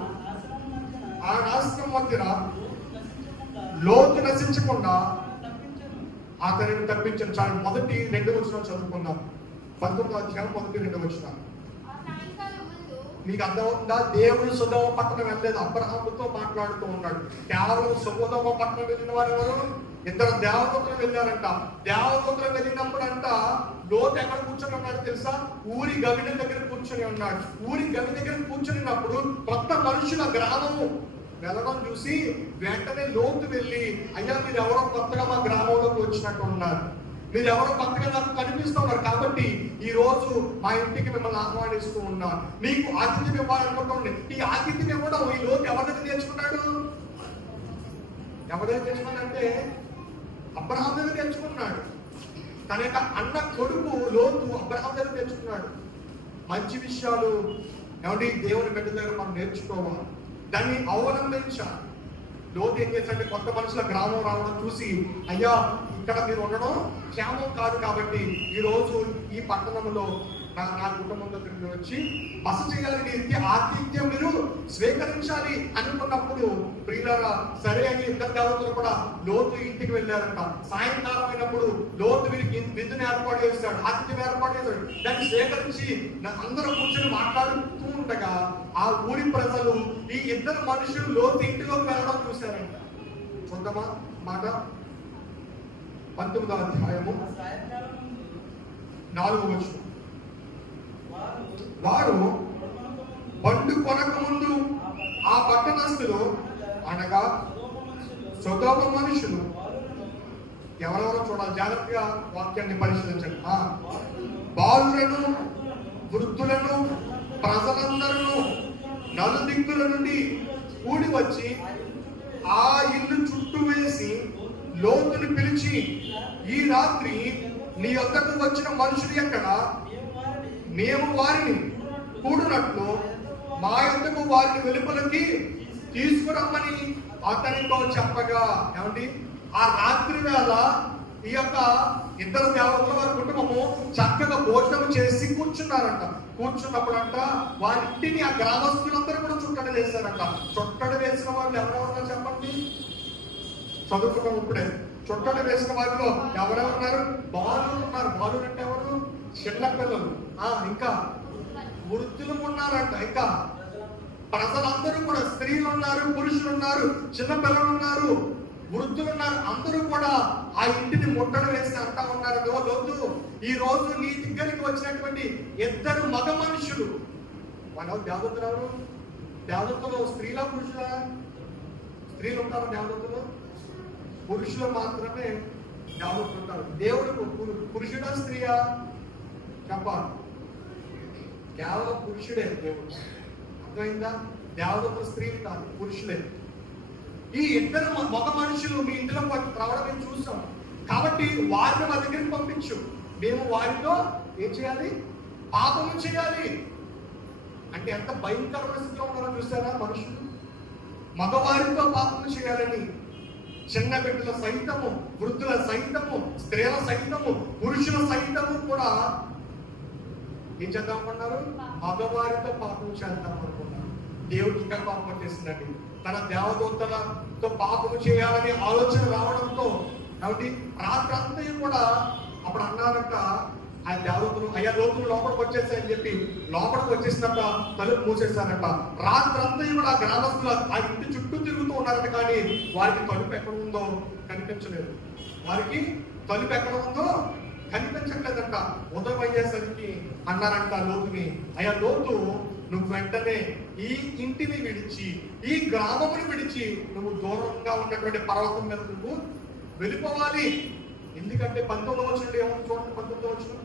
ఆ నాశనం మధ్యన లోతు నశించకుండా అతనిని తప్పించను. చాలా మొదటి 2 వచనాలు చదువుకున్నాం. 19వ అధ్యాయం 1-2 వచనాలు. మీకు అర్థమవుతుందా? దేవుడు సొదొమ పట్టణం వెళ్ళలేదు, అబ్రహాముతో మాట్లాడుతూ ఉన్నాడు. కేవలం సొదొమ పట్టణం వెళ్ళిన వారు ఎవరు? 2 దేవదూతలు వెళ్ళారంట. దేవదూతలు వెళ్ళినప్పుడు అంట లోతు ఎక్కడ కూర్చొని ఉన్నాడు తెలుసా? ఊరి గవిని దగ్గర కూర్చొని ఉన్నాడు. ఊరి గవి దగ్గర కూర్చొనినప్పుడు కొత్త మనుషుల గ్రామము వెళ్ళడం చూసి వెంటనే లోతు వెళ్ళి, అయ్యా మీరు ఎవరో కొత్తగా మా గ్రామంలోకి వచ్చినట్టు ఉన్నారు, మీరు ఎవరో కొత్తగా నాకు కనిపిస్తూ ఉన్నారు, కాబట్టి ఈ రోజు మా ఇంటికి మిమ్మల్ని ఆహ్వానిస్తూ ఉన్నారు, మీకు ఆతిథ్యం ఇవ్వాలనుకుంటుంది. ఈ ఆతిథ్యం ఇవ్వడం ఈ లోతు ఎవరైతే నేర్చుకున్నాడు? ఎవరైతే తెచ్చుకున్నాడంటే అబ్రహాం దగ్గర తెచ్చుకున్నాడు. తన యొక్క అన్న కొడుకు లోతు అబ్రహాం దగ్గర తెచ్చుకున్నాడు. మంచి విషయాలు ఏమంటే దేవుని బిడ్డ దగ్గర మనం నేర్చుకోవాలి, దాన్ని అవలంబించాలి. లోతు ఏం చేశాడంటే కొత్త మనుషుల గ్రామం రావడం చూసి, అయ్యా ఇక్కడ మీరు ఉండడం క్షేమం కాదు కాబట్టి ఈ రోజు ఈ పట్టణంలో నా కుటుంబం దగ్గరికి వచ్చి బస చేయాలని ఆతిథ్యం మీరు స్వీకరించాలి అనుకున్నప్పుడు ప్రియులారా సరే అని ఇద్దరు దేవతలు కూడా లోతు ఇంటికి వెళ్ళారంట. సాయంకాలం అయినప్పుడు లోతు వీరికి విందుని ఏర్పాటు చేస్తాడు, ఆతిథ్యం ఏర్పాటు చేస్తాడు. దాన్ని స్వీకరించి అందరూ కూర్చొని మాట్లాడుతూ ఉండగా ఆ ఊరి ప్రజలు ఈ ఇద్దరు మనుషులు లోతు ఇంటిలోకి వెళ్ళడం చూశారంట. చూద్దామా మాట 19వ అధ్యాయము 4వ వచనం. వారు పండు కొనక ముందు ఆ పట్టణస్థులు అనగా సొదొమ మనుషులు ఎవరెవరో చూడాలి, జాగ్రత్తగా వాక్యాన్ని పరిశీలించండి. బాలులను, వృద్ధులను, ప్రజలందరూ నలుదిక్కుల నుండి కూడి వచ్చి ఆ ఇల్లు చుట్టూ వేసి లోతుని పిలిచి, ఈ రాత్రి నీ వద్దకు వచ్చిన మనుషులు ఎక్కడ? మేము వారిని కూడినట్లు మా యొద్దకు వారిని వెలుపలకి తీసుకురమ్మని అతనితో చెప్పగా. ఏమండి, ఆ రాత్రి వేళ ఈ యొక్క ఇద్దరు దేవతల వారి కుటుంబము చక్కగా భోజనం చేసి కూర్చున్నారంట. కూర్చున్నప్పుడంట వారింటిని ఆ గ్రామస్తులందరూ కూడా చుట్టడి వేశారంట. చుట్టడి వేసిన వాళ్ళు ఎవరెవరో చెప్పండి, చదువుకున్నాం ఇప్పుడే. చుట్టడి వేసిన వారిలో ఎవరెవరున్నారు? బాలులు ఉన్నారు. బాలులు అంటే ఎవరు? చిన్న పిల్లలు. ఇంకా వృద్ధులు ఉన్నారంట. ఇంకా ప్రజలందరూ కూడా స్త్రీలు ఉన్నారు, పురుషులు ఉన్నారు, చిన్న పిల్లలు ఉన్నారు, వృద్ధులు ఉన్నారు. అందరూ కూడా ఆ ఇంటిని ముట్టడి వేసి అంటా ఉన్నారు, లోతు ఈ రోజు నీ దగ్గరికి వచ్చినటువంటి ఇద్దరు మగ మనుషులు, మన దేవతలు ఎవరు? దేవతలు స్త్రీలా పురుషులా? స్త్రీలు ఉంటారు దేవతలు, పురుషులు మాత్రమే దేవతలు ఉంటారు. దేవుడు పురుషుడా స్త్రీయా చెప్పాలి? కేవలం పురుషుడే దేవుడు. అర్థమైందా? దేవతలు స్త్రీలు కాదు, పురుషులే. ఈ ఇద్దరు మగ మనుషులు మీ ఇంట్లో రావడం మేము చూసాం కాబట్టి వారిని మా దగ్గరికి పంపించు, మేము వారితో ఏం చేయాలి? పాపము చేయాలి. అంటే ఎంత భయంకరమైన స్థితిలో ఉన్నారో చూసారా మనుషులు? మగవారితో పాపము చేయాలని చిన్న బిడ్డల సైతము, వృద్ధుల సైతము, స్త్రీల సైతము, పురుషుల సైతము కూడా ఏం చేద్దాం అనుకున్నారు? మగవారితో పాపం చేద్దాం అనుకున్నారు. దేవుడు ఇంకా పాపం చేసిందండి. తన దేవదూతలతో పాపము చేయాలని ఆలోచన రావడంతో కాబట్టి రాత్రి అంతా కూడా అప్పుడు అన్నారంట ఆ దేవదూతలు, అయ్యా లోతులు లోపలికి వచ్చేసాయని చెప్పి లోపలికి వచ్చేసినట్ట తలుపు మూసేశారంట. రాత్రి అంతా కూడా ఆ గ్రామస్తులు ఆ ఇంటి చుట్టూ తిరుగుతూ ఉన్నారంట. కానీ వారికి తలుపు ఎక్కడ ఉందో కనిపించలేదు. వారికి తలుపు ఎక్కడ ఉందో కనిపించట్లేదంట. ఉదయం అయ్యేసరికి అన్నారంట లోతుని, అయ్యా లోతు నువ్వు వెంటనే ఈ ఇంటిని విడిచి, ఈ గ్రామముని విడిచి నువ్వు దూరంగా ఉన్నటువంటి పర్వతం మీద నువ్వు వెళ్ళిపోవాలి. ఎందుకంటే 19వ వచనం ఏమో చూడండి. 19వ వచనం,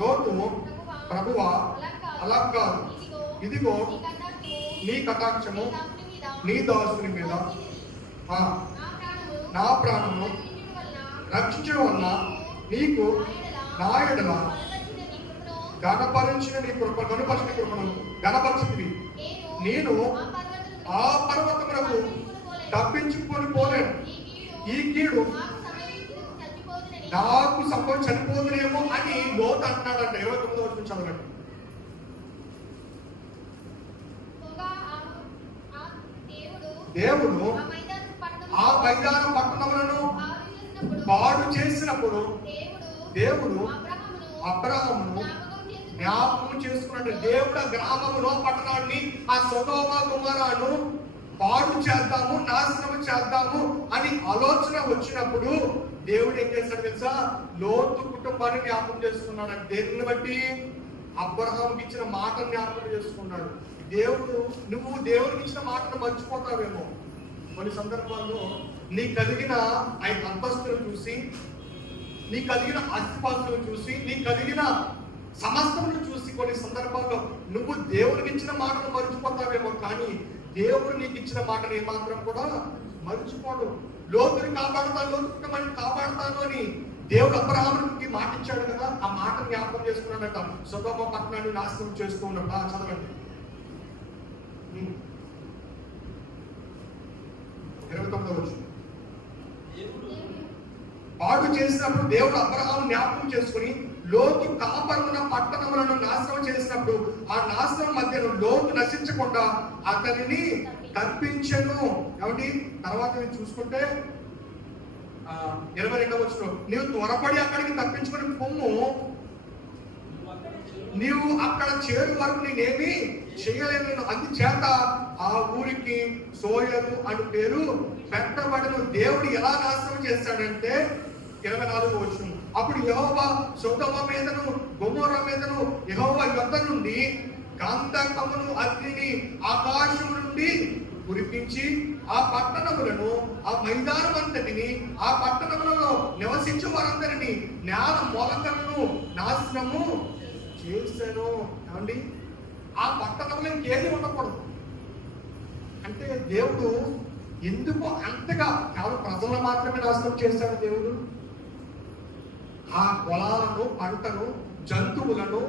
లోతు ప్రభువా అలా కాదు, ఇదిగో నీ కటాక్షము నీ దాసుని మీద నా ప్రాణము రక్షించడం వల్ల నీకు నా ఎడల గణపరిచిన నీ కృపను గణపరిచితివి. నేను ఆ పర్వతమునకు తప్పించుకొని పోలేను. ఈ కీడు నాకు సంభవం చనిపోదునేమో అని లోతు అంటున్నాడంట. 29వ వచనం చదవండి. దేవుడు ఆ మైదాన పట్టణములను పాడు చేసినప్పుడు దేవుడు అబ్రహామును జ్ఞాపకం చేసుకున్నాడు. దేవుడు ఆ గ్రామములో పట్టణాన్ని, ఆ సొదొమ గొమొర్రాను పాడు చేద్దాము, నాశనం చేద్దాము అని ఆలోచన వచ్చినప్పుడు దేవుడు ఏం చేశాడు తెలుసా? లోతు కుటుంబాన్ని జ్ఞాపకం చేసుకున్నాడు. దేనిని బట్టి? అబ్రహాముకి ఇచ్చిన మాటను జ్ఞాపకం చేసుకున్నాడు. నువ్వు దేవుడికి ఇచ్చిన మాటను మర్చిపోతావేమో. కొన్ని సందర్భాల్లో నీ కలిగిన 5 అంతస్తులు చూసి, నీ కలిగిన ఆస్తిపాస్తులు చూసి, నీ కలిగిన సమస్తమును చూసి కొన్ని సందర్భాల్లో నువ్వు దేవుడికి ఇచ్చిన మాటను మర్చిపోతావేమో. కానీ దేవుడు నీకు ఇచ్చిన మాటను ఏమాత్రం కూడా మర్చిపోడు. లోతుని కాపాడుతాను, లోతుని కాపాడుతాను అని దేవుడు అబ్రహాముకి మాట ఇచ్చాడు కదా, ఆ మాట జ్ఞాపకం చేసుకున్నాడట. సొదొమ పట్టణాన్ని నాశనం చేస్తూ ఉన్నాడు. చదవండి 29వ వచనం. పాడు చేసినప్పుడు దేవుడు అబ్రహాము జ్ఞాపకం చేసుకుని లోతు కాపాడుతున్న పట్టణములను నాశనం చేసినప్పుడు ఆ నాశనం మధ్యలో లోతు నశించకుండా అతనిని తప్పించెను. కాబట్టి తర్వాత మీరు చూసుకుంటే 22వ వచనం, నీవు త్వరపడి అక్కడికి తప్పించుకుని పొమ్ము, నీవు అక్కడ చేరు వరకు నేనేమి చేయలేను. అందుచేత ఆ ఊరికి సోయరు అని పేరు పెట్టబడిన. దేవుడు ఎలా నాశనం చేస్తాడంటే 24వ వచనం, అప్పుడు యెహోవా సొదొమ మీదను గొమొర్రా మీదను యెహోవా యొద్ద నుండి గంధకమును అగ్నిని ఆకాశము నుండి కురిపించి ఆ పట్టణములను, ఆ మైదానం అంతటిని, ఆ పట్టణములలో నివసించే వారందరినీ నేల మొలకలను నాశనము చేశాను. ఏమండి, ఆ పట్టణంలో ఇంకేది ఉండకూడదు. అంటే దేవుడు ఎందుకు అంతగా కేవలం ప్రజలను మాత్రమే నాశనం చేశాడు దేవుడు? ఆ పొలాలను, పంటను, జంతువులను,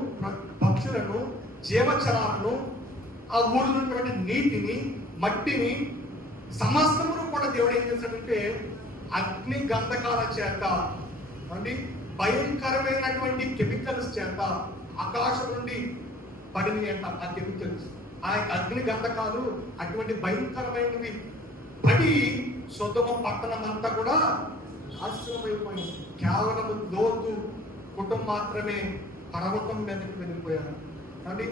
పక్షులను, జీవచరాలను, ఆ ఊరు ఉన్నటువంటి నీటిని, మట్టిని, సమస్తమును కూడా దేవుడు ఏం చేశాడంటే అగ్ని గంధకాల చేత, అండి భయంకరమైనటువంటి కెమికల్స్ చేత ఆకాశం నుండి పడింది అంట. ఆ కెమికల్స్, ఆ అగ్ని గంధకాలు అటువంటి భయంకరమైనవి పడి సొదొమ పట్టణం అంతా కూడా నాశనమైపోయింది. కేవలం లోతు కుటుంబం మాత్రమే పర్వతం మీదకి వెళ్ళిపోయారు. కానీ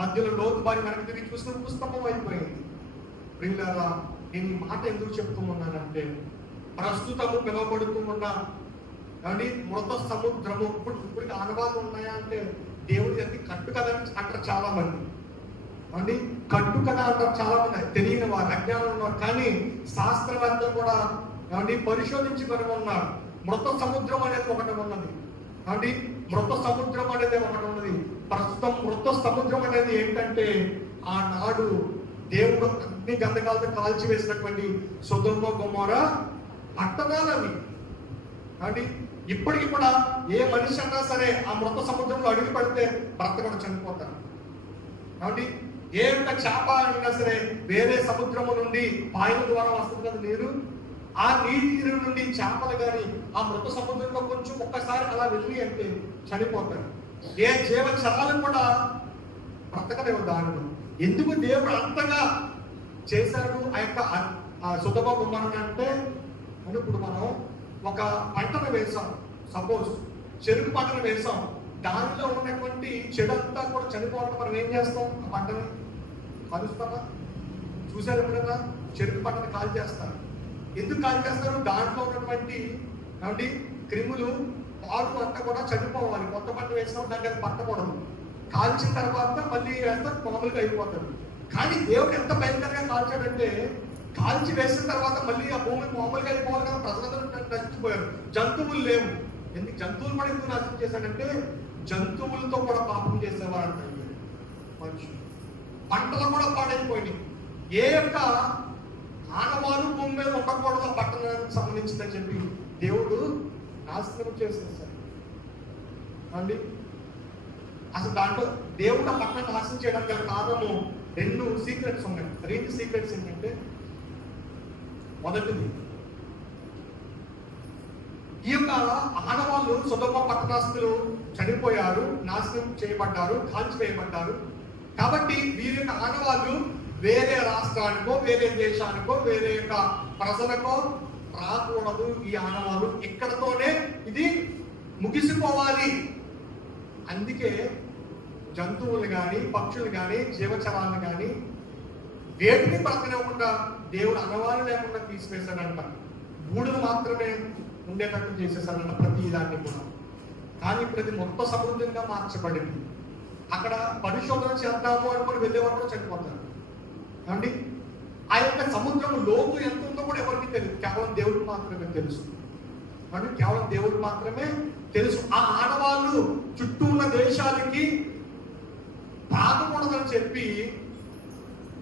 మధ్యలో లోతు బారి వెనక్కి తిరిగి చూసిన పుస్తకం అయిపోయింది. ప్రియులారా, నేను ఈ మాట ఎందుకు చెప్తూ ఉన్నానంటే, ప్రస్తుతము పిలువబడుతూ ఉన్నా కానీ మృత సముద్రము ఇప్పుడు అనుభవాలు ఉన్నాయా అంటే దేవుడి అది కట్టు కథ అంటారు చాలా మంది. అండి కట్టు కథ అంటారు చాలా మంది, తెలియని వారు, అజ్ఞానం ఉన్నారు. కానీ శాస్త్రవేత్తలు కూడా ఏమండి పరిశోధించి కనుగొన్నారు. మృత సముద్రం అనేది ఒకటి ఉన్నది. అండి మృత సముద్రం అనేది ఒకటి ఉన్నది. ప్రస్తుతం మృత సముద్రం అనేది ఏంటంటే ఆనాడు దేవుడు అగ్ని గంధకాలతో కాల్చి వేసినటువంటి సొదొమ గొమొర్రా పట్టణాలవి. అంటే ఇప్పటికి కూడా ఏ మనిషి అన్నా సరే ఆ మృత సముద్రంలో అడుగు పడితే బ్రతకడం చనిపోతారు. కాబట్టి ఏ యొక్క చేప అయినా సరే వేరే సముద్రము నుండి పాయల ద్వారా వస్తుంది కదా నీరు, ఆ నీరు నుండి చేపలు కానీ ఆ మృత సముద్రంలో కొంచెం ఒక్కసారి అలా వెళ్ళి అంటే చనిపోతారు. ఏ జీవచరాలు కూడా బ్రతకలేవు దానిలో. ఎందుకు దేవుడు అంతగా చేశాడు ఆ యొక్క సొదొమ గొమొర్రా అంటే, ఇప్పుడు మనం ఒక పంటను వేసాం, సపోజ్ చెరుకు పంటను వేసాం, దానిలో ఉన్నటువంటి చెడంతా కూడా చనిపోవడం మనం ఏం చేస్తాం? ఆ పంటను కలుస్తామా? చూసారు ఎప్పుడైనా? చెరుకు పంటను కాల్ చేస్తారు. ఎందుకు కాల్ చేస్తారు? దాంట్లో ఉన్నటువంటి ఏమండి క్రిములు, పాలు అంతా కూడా చనిపోవాలి. కొత్త పంట వేసినాం, దానికి అది పట్టకూడదు. కాల్చిన తర్వాత మళ్ళీ వేస్తే మామూలుగా అయిపోతుంది. కానీ దేవుడు ఎంత భయంకరంగా కాల్చాడంటే, కాల్చి వేసిన తర్వాత మళ్ళీ ఆ భూమి మామూలుగా అయిపోవాలి కదా, ప్రజలందరూ నచ్చిపోయారు. జంతువులు లేవు. ఎందుకు జంతువులు కూడా ఎందుకు నాశనం చేశాడంటే, జంతువులతో కూడా పాపం చేసేవారు అంటారు మనుషులు. పంటలు కూడా పాడైపోయినాయి. ఏ యొక్క ఆనవాలు భూమి మీద ఉండకూడదు ఆ పట్టణానికి సంబంధించిందని చెప్పి దేవుడు నాశనం చేసేసాడు అండి. అసలు దాంట్లో దేవుడు ఆ పట్టణాన్ని నాశనం చేయడానికి గల కారణము 2 సీక్రెట్స్ ఉన్నాయి. 2 సీక్రెట్స్ ఏంటంటే, మొదటిది ఈ యొక్క ఆనవాళ్ళు సొదొమ పట్టణస్థులు చనిపోయారు, నాశనం చేయబడ్డారు, కాల్చివేయబడ్డారు. కాబట్టి వీరి యొక్క ఆనవాళ్ళు వేరే రాష్ట్రానికో, వేరే దేశానికో, వేరే యొక్క ప్రజలకో రాకూడదు. ఈ ఆనవాళ్ళు ఇక్కడతోనే ఇది ముగిసిపోవాలి. అందుకే జంతువులు కానీ, పక్షులు కానీ, జీవచరాలను కానీ వేటిని బ్రతకనివ్వకుండా దేవుడు ఆనవాళ్ళు లేకుండా తీసివేశాడంట. బూడిద మాత్రమే ఉండేటట్టు చేసేసాడంట ప్రతి దాన్ని కూడా. కానీ ఇప్పుడు అది మొత్తం సమృద్ధిగా మార్చబడింది. అక్కడ పరిశోధన చేద్దాము అనుకుని వెళ్ళేవాళ్ళు చనిపోతారు. ఏమండి ఆ యొక్క సముద్రం లోతు ఎంత ఉందో కూడా ఎవరికి తెలియదు, కేవలం దేవుడికి మాత్రమే తెలుసు. అంటే కేవలం దేవుడు మాత్రమే తెలుసు. ఆ ఆడవాళ్ళు చుట్టూ ఉన్న దేశాలకి తాగకూడదని చెప్పి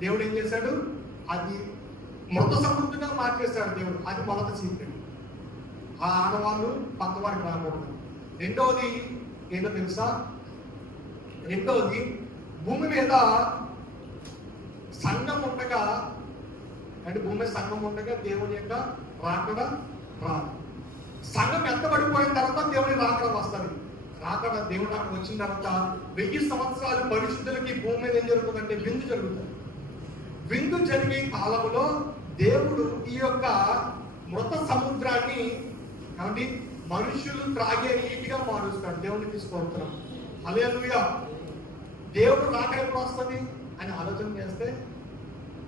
దేవుడు ఏం చేశాడు? అది మృత సముద్రంగా మార్చేశాడు దేవుడు. అది మొదటి సీక్రెట్. ఆ ఆనవాళ్ళు పక్క వారికి రాకూడదు. రెండవది ఏంటో తెలుసా? రెండవది భూమి మీద సంఘం ఉండగా, అంటే భూమి మీద సంఘం ఉండగా దేవుని యొక్క రాకడ రాదు. సంఘం ఎంత పడిపోయిన తర్వాత దేవుని రాకడ వస్తుంది. రాకడ దేవుడు రాకడ వచ్చిన తర్వాత 1000 సంవత్సరాలు పరిశుద్ధులకి భూమి మీద ఏం జరుగుతుందంటే విందు జరుగుతుంది. విందు జరిగే కాలంలో దేవుడు ఈ యొక్క మృత సముద్రాన్ని కాబట్టి మనుషులు త్రాగే నీటిగా మారుస్తాడు. దేవుడిని తీసుకొస్తున్నాం. హల్లెలూయా. దేవుడు రాకడ ఎప్పుడు వస్తుంది అని ఆలోచన చేస్తే,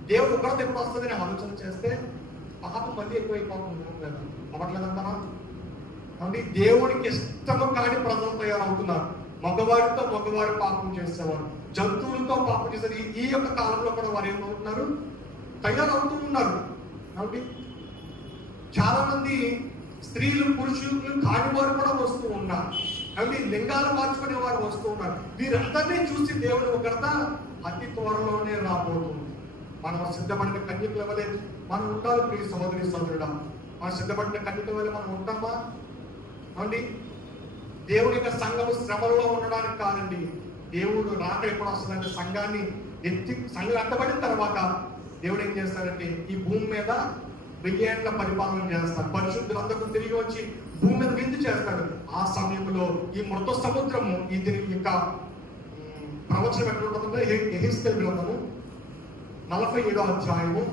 దేవుడు ఉగ్రత ఎప్పుడు వస్తుంది అని ఆలోచన చేస్తే పాపం మళ్ళీ ఎక్కువైపోతుంది కదా, అవ్వట్లేదంటారా? కాబట్టి దేవుడికి ఇష్టము కాని ప్రజలు తయారవుతున్నారు. మగవారితో మగవారు పాపం చేసేవారు, జంతువులతో పాపం చేసేది. ఈ యొక్క కాలంలో కూడా వారు ఏమవుతున్నారు? తయారవుతూ ఉన్నారు. కాబట్టి చాలా మంది స్త్రీలు పురుషులు కాని వారు కూడా వస్తూ ఉన్నారు. కాబట్టి లింగాలు మార్చుకునే వారు వస్తూ ఉన్నారు. వీరందరినీ చూసి దేవుడు ఉగ్రత అతి త్వరలోనే రాబోతుంది. మనం సిద్ధపడిన కన్యకుల వలె మనం ఉండాలి. ప్రియ సహోదరి సహోదరుడా, మనం సిద్ధపడిన కన్యకుల వలె మనం ఉంటామా? అండి, దేవుడి యొక్క సంఘము శ్రమలో ఉండడానికి కాదండి. దేవుడు రాక ఎప్పుడు వస్తుందంటే సంఘాన్ని సంఘం అంటబడిన తర్వాత దేవుడు ఏం చేస్తాడంటే ఈ భూమి మీద 1000 ఏళ్ల పరిపాలన చేస్తాడు. పరిశుద్ధులందరూ తిరిగి వచ్చి భూమి మీద విందు చేస్తాడు. ఆ సమయంలో ఈ మృత సముద్రము ఇది యొక్క ప్రవచనం ఎక్కడ ఉంటుందంటే యెహెజ్కేలు గ్రంథము 47వ అధ్యాయము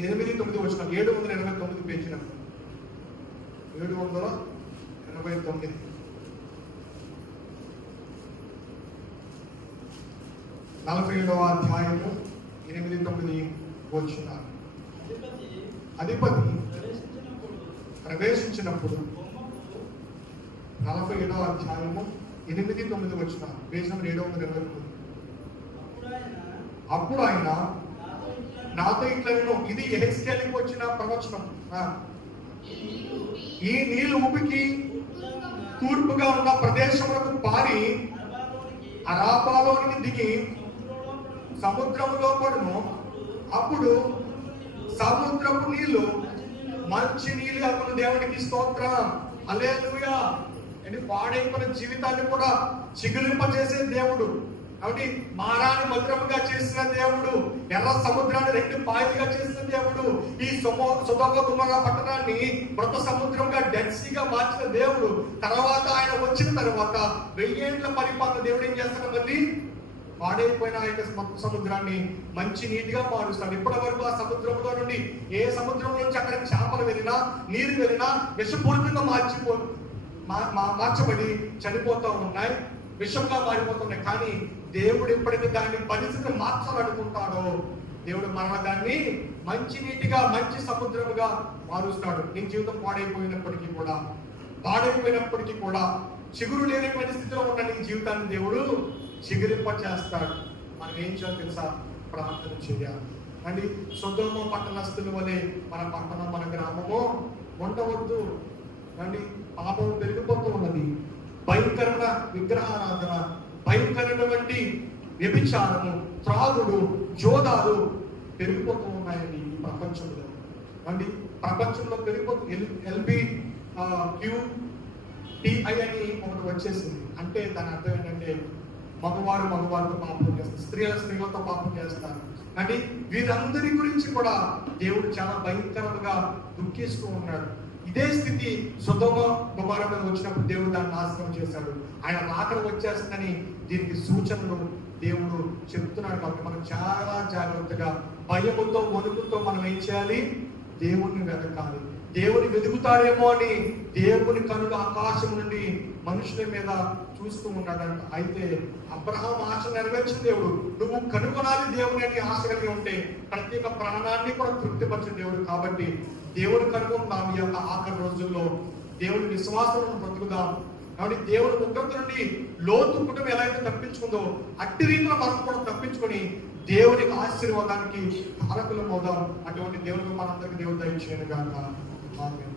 8-9 వచనం, 729 పేజీ, 729. 47వ అధ్యాయము 8-9 వచనాలు. అధిపతి ప్రవేశించినప్పుడు 47వ అధ్యాయము 8-9 వచనాలు, పేజీ నెంబర్ 729. అప్పుడు ఆయన నాతో ఇట్లను, ఇది యెహెజ్కేలుకి వచ్చిన ప్రవచనం. ఈ నీళ్లు ఉబికి తూర్పుగా ఉన్న ప్రదేశములకు పారి అరాబాలోనికి దిగి సముద్రములో పడును. అప్పుడు సముద్రపు నీళ్లు మంచి నీళ్ళు అప్పుడు దేవునికి స్తోత్రం. హల్లెలూయా. అంటే పాడైపోయిన జీవితాన్ని కూడా చిగురింపజేసే దేవుడు. కాబట్టి మారాన్ని మధురముగా చేసిన దేవుడు, ఎర్ర సముద్రాన్ని 2 పాయలుగా చేసిన దేవుడు, ఈ సొదొమ గొమొర్రా పట్టణాన్ని మృత సముద్రంగా డెడ్ సీగా మార్చిన దేవుడు. తర్వాత ఆయన వచ్చిన తర్వాత 1000 ఏళ్ల పరిపాలన దేవుడు ఏం చేస్తాడు? మళ్ళీ పాడైపోయిన ఆ యొక్క సముద్రాన్ని మంచి నీటిగా మారుస్తాడు. ఇప్పటి వరకు ఆ సముద్రంలో నుండి, ఏ సముద్రం నుంచి అక్కడ చేపలు వెళ్ళినా, నీరు వెళ్ళినా విషపూరితంగా మార్చబడి చనిపోతూ ఉన్నాయి, విషంగా మారిపోతున్నాయి. కానీ దేవుడు ఎప్పుడైతే దాన్ని పరిస్థితిని మార్చాలనుకుంటాడో దేవుడు మరణ దాన్ని మంచి నీటిగా, మంచి సముద్రముగా మారుస్తాడు. నీ జీవితం పాడైపోయినప్పటికీ కూడా చిగురు లేని పరిస్థితిలో ఉన్న నీ జీవితాన్ని దేవుడు చిగురింప చేస్తాడు. మనం ఏం చేయాలి తెలుసా? ప్రార్థన చేయాలి. అండి, సొదొమ పట్టణస్థుల వలె మన పట్టణం, మన గ్రామము ఉండవద్దు. అండి, పాపం పెరిగిపోతూ ఉన్నది. భయంకరమైన విగ్రహారాధన, భయంకరమైనటువంటి వ్యభిచారము, త్రాగుడు, జోదాలు పెరిగిపోతూ ఉన్నాయండి ఈ ప్రపంచంలో. అండి, ప్రపంచంలో పెరిగిపోతుంది. LGBTQI అని ఒకటి వచ్చేసింది. అంటే దాని అర్థం ఏంటంటే మగవారితో పాపం చేస్తారు, స్త్రీలతో పాపం చేస్తారు. అంటే వీరందరి గురించి కూడా దేవుడు చాలా భయంకరంగా దుఃఖిస్తూ ఉన్నాడు. ఇదే స్థితి సొదొమ గొమొర్రా మీద వచ్చినప్పుడు దేవుడు దాన్ని నాశనం చేశాడు. ఆయన రాకడ వచ్చేస్తుందని దీనికి సూచనలు దేవుడు చెప్తున్నాడు. కాబట్టి మనం చాలా జాగ్రత్తగా, భయముతో, వణుకుతో మనం ఏం చేయాలి? దేవుణ్ణి వెతకాలి. దేవుని వెతుకుతాడేమో అని దేవుని కనులు ఆకాశం నుండి మనుషుల మీద చూస్తూ ఉన్నాడంట. అయితే అబ్రహాం ఆశ నెరవేర్చిన దేవుడు. నువ్వు కనుగొనాలి దేవుని అని ఆశ కలిగి ఉంటే ప్రతి ఒక్క ప్రాణాన్ని కూడా తృప్తిపరిచిన దేవుడు. కాబట్టి దేవుని కనుగొందాం. ఈ యొక్క ఆఖరి రోజుల్లో దేవుని విశ్వాసం బ్రతుకుదాం. కాబట్టి దేవుని ఉగ్రత నుండి లోతు కుటుంబం ఎలా అయితే తప్పించుకుందో అట్టి రీతిలో మనం కూడా తప్పించుకొని దేవుని ఆశీర్వాదానికి కారకులం అవుదాం. అటువంటి దేవుని మనందరికీ దేవుడు దయచేయను గాక. ఆమేన్.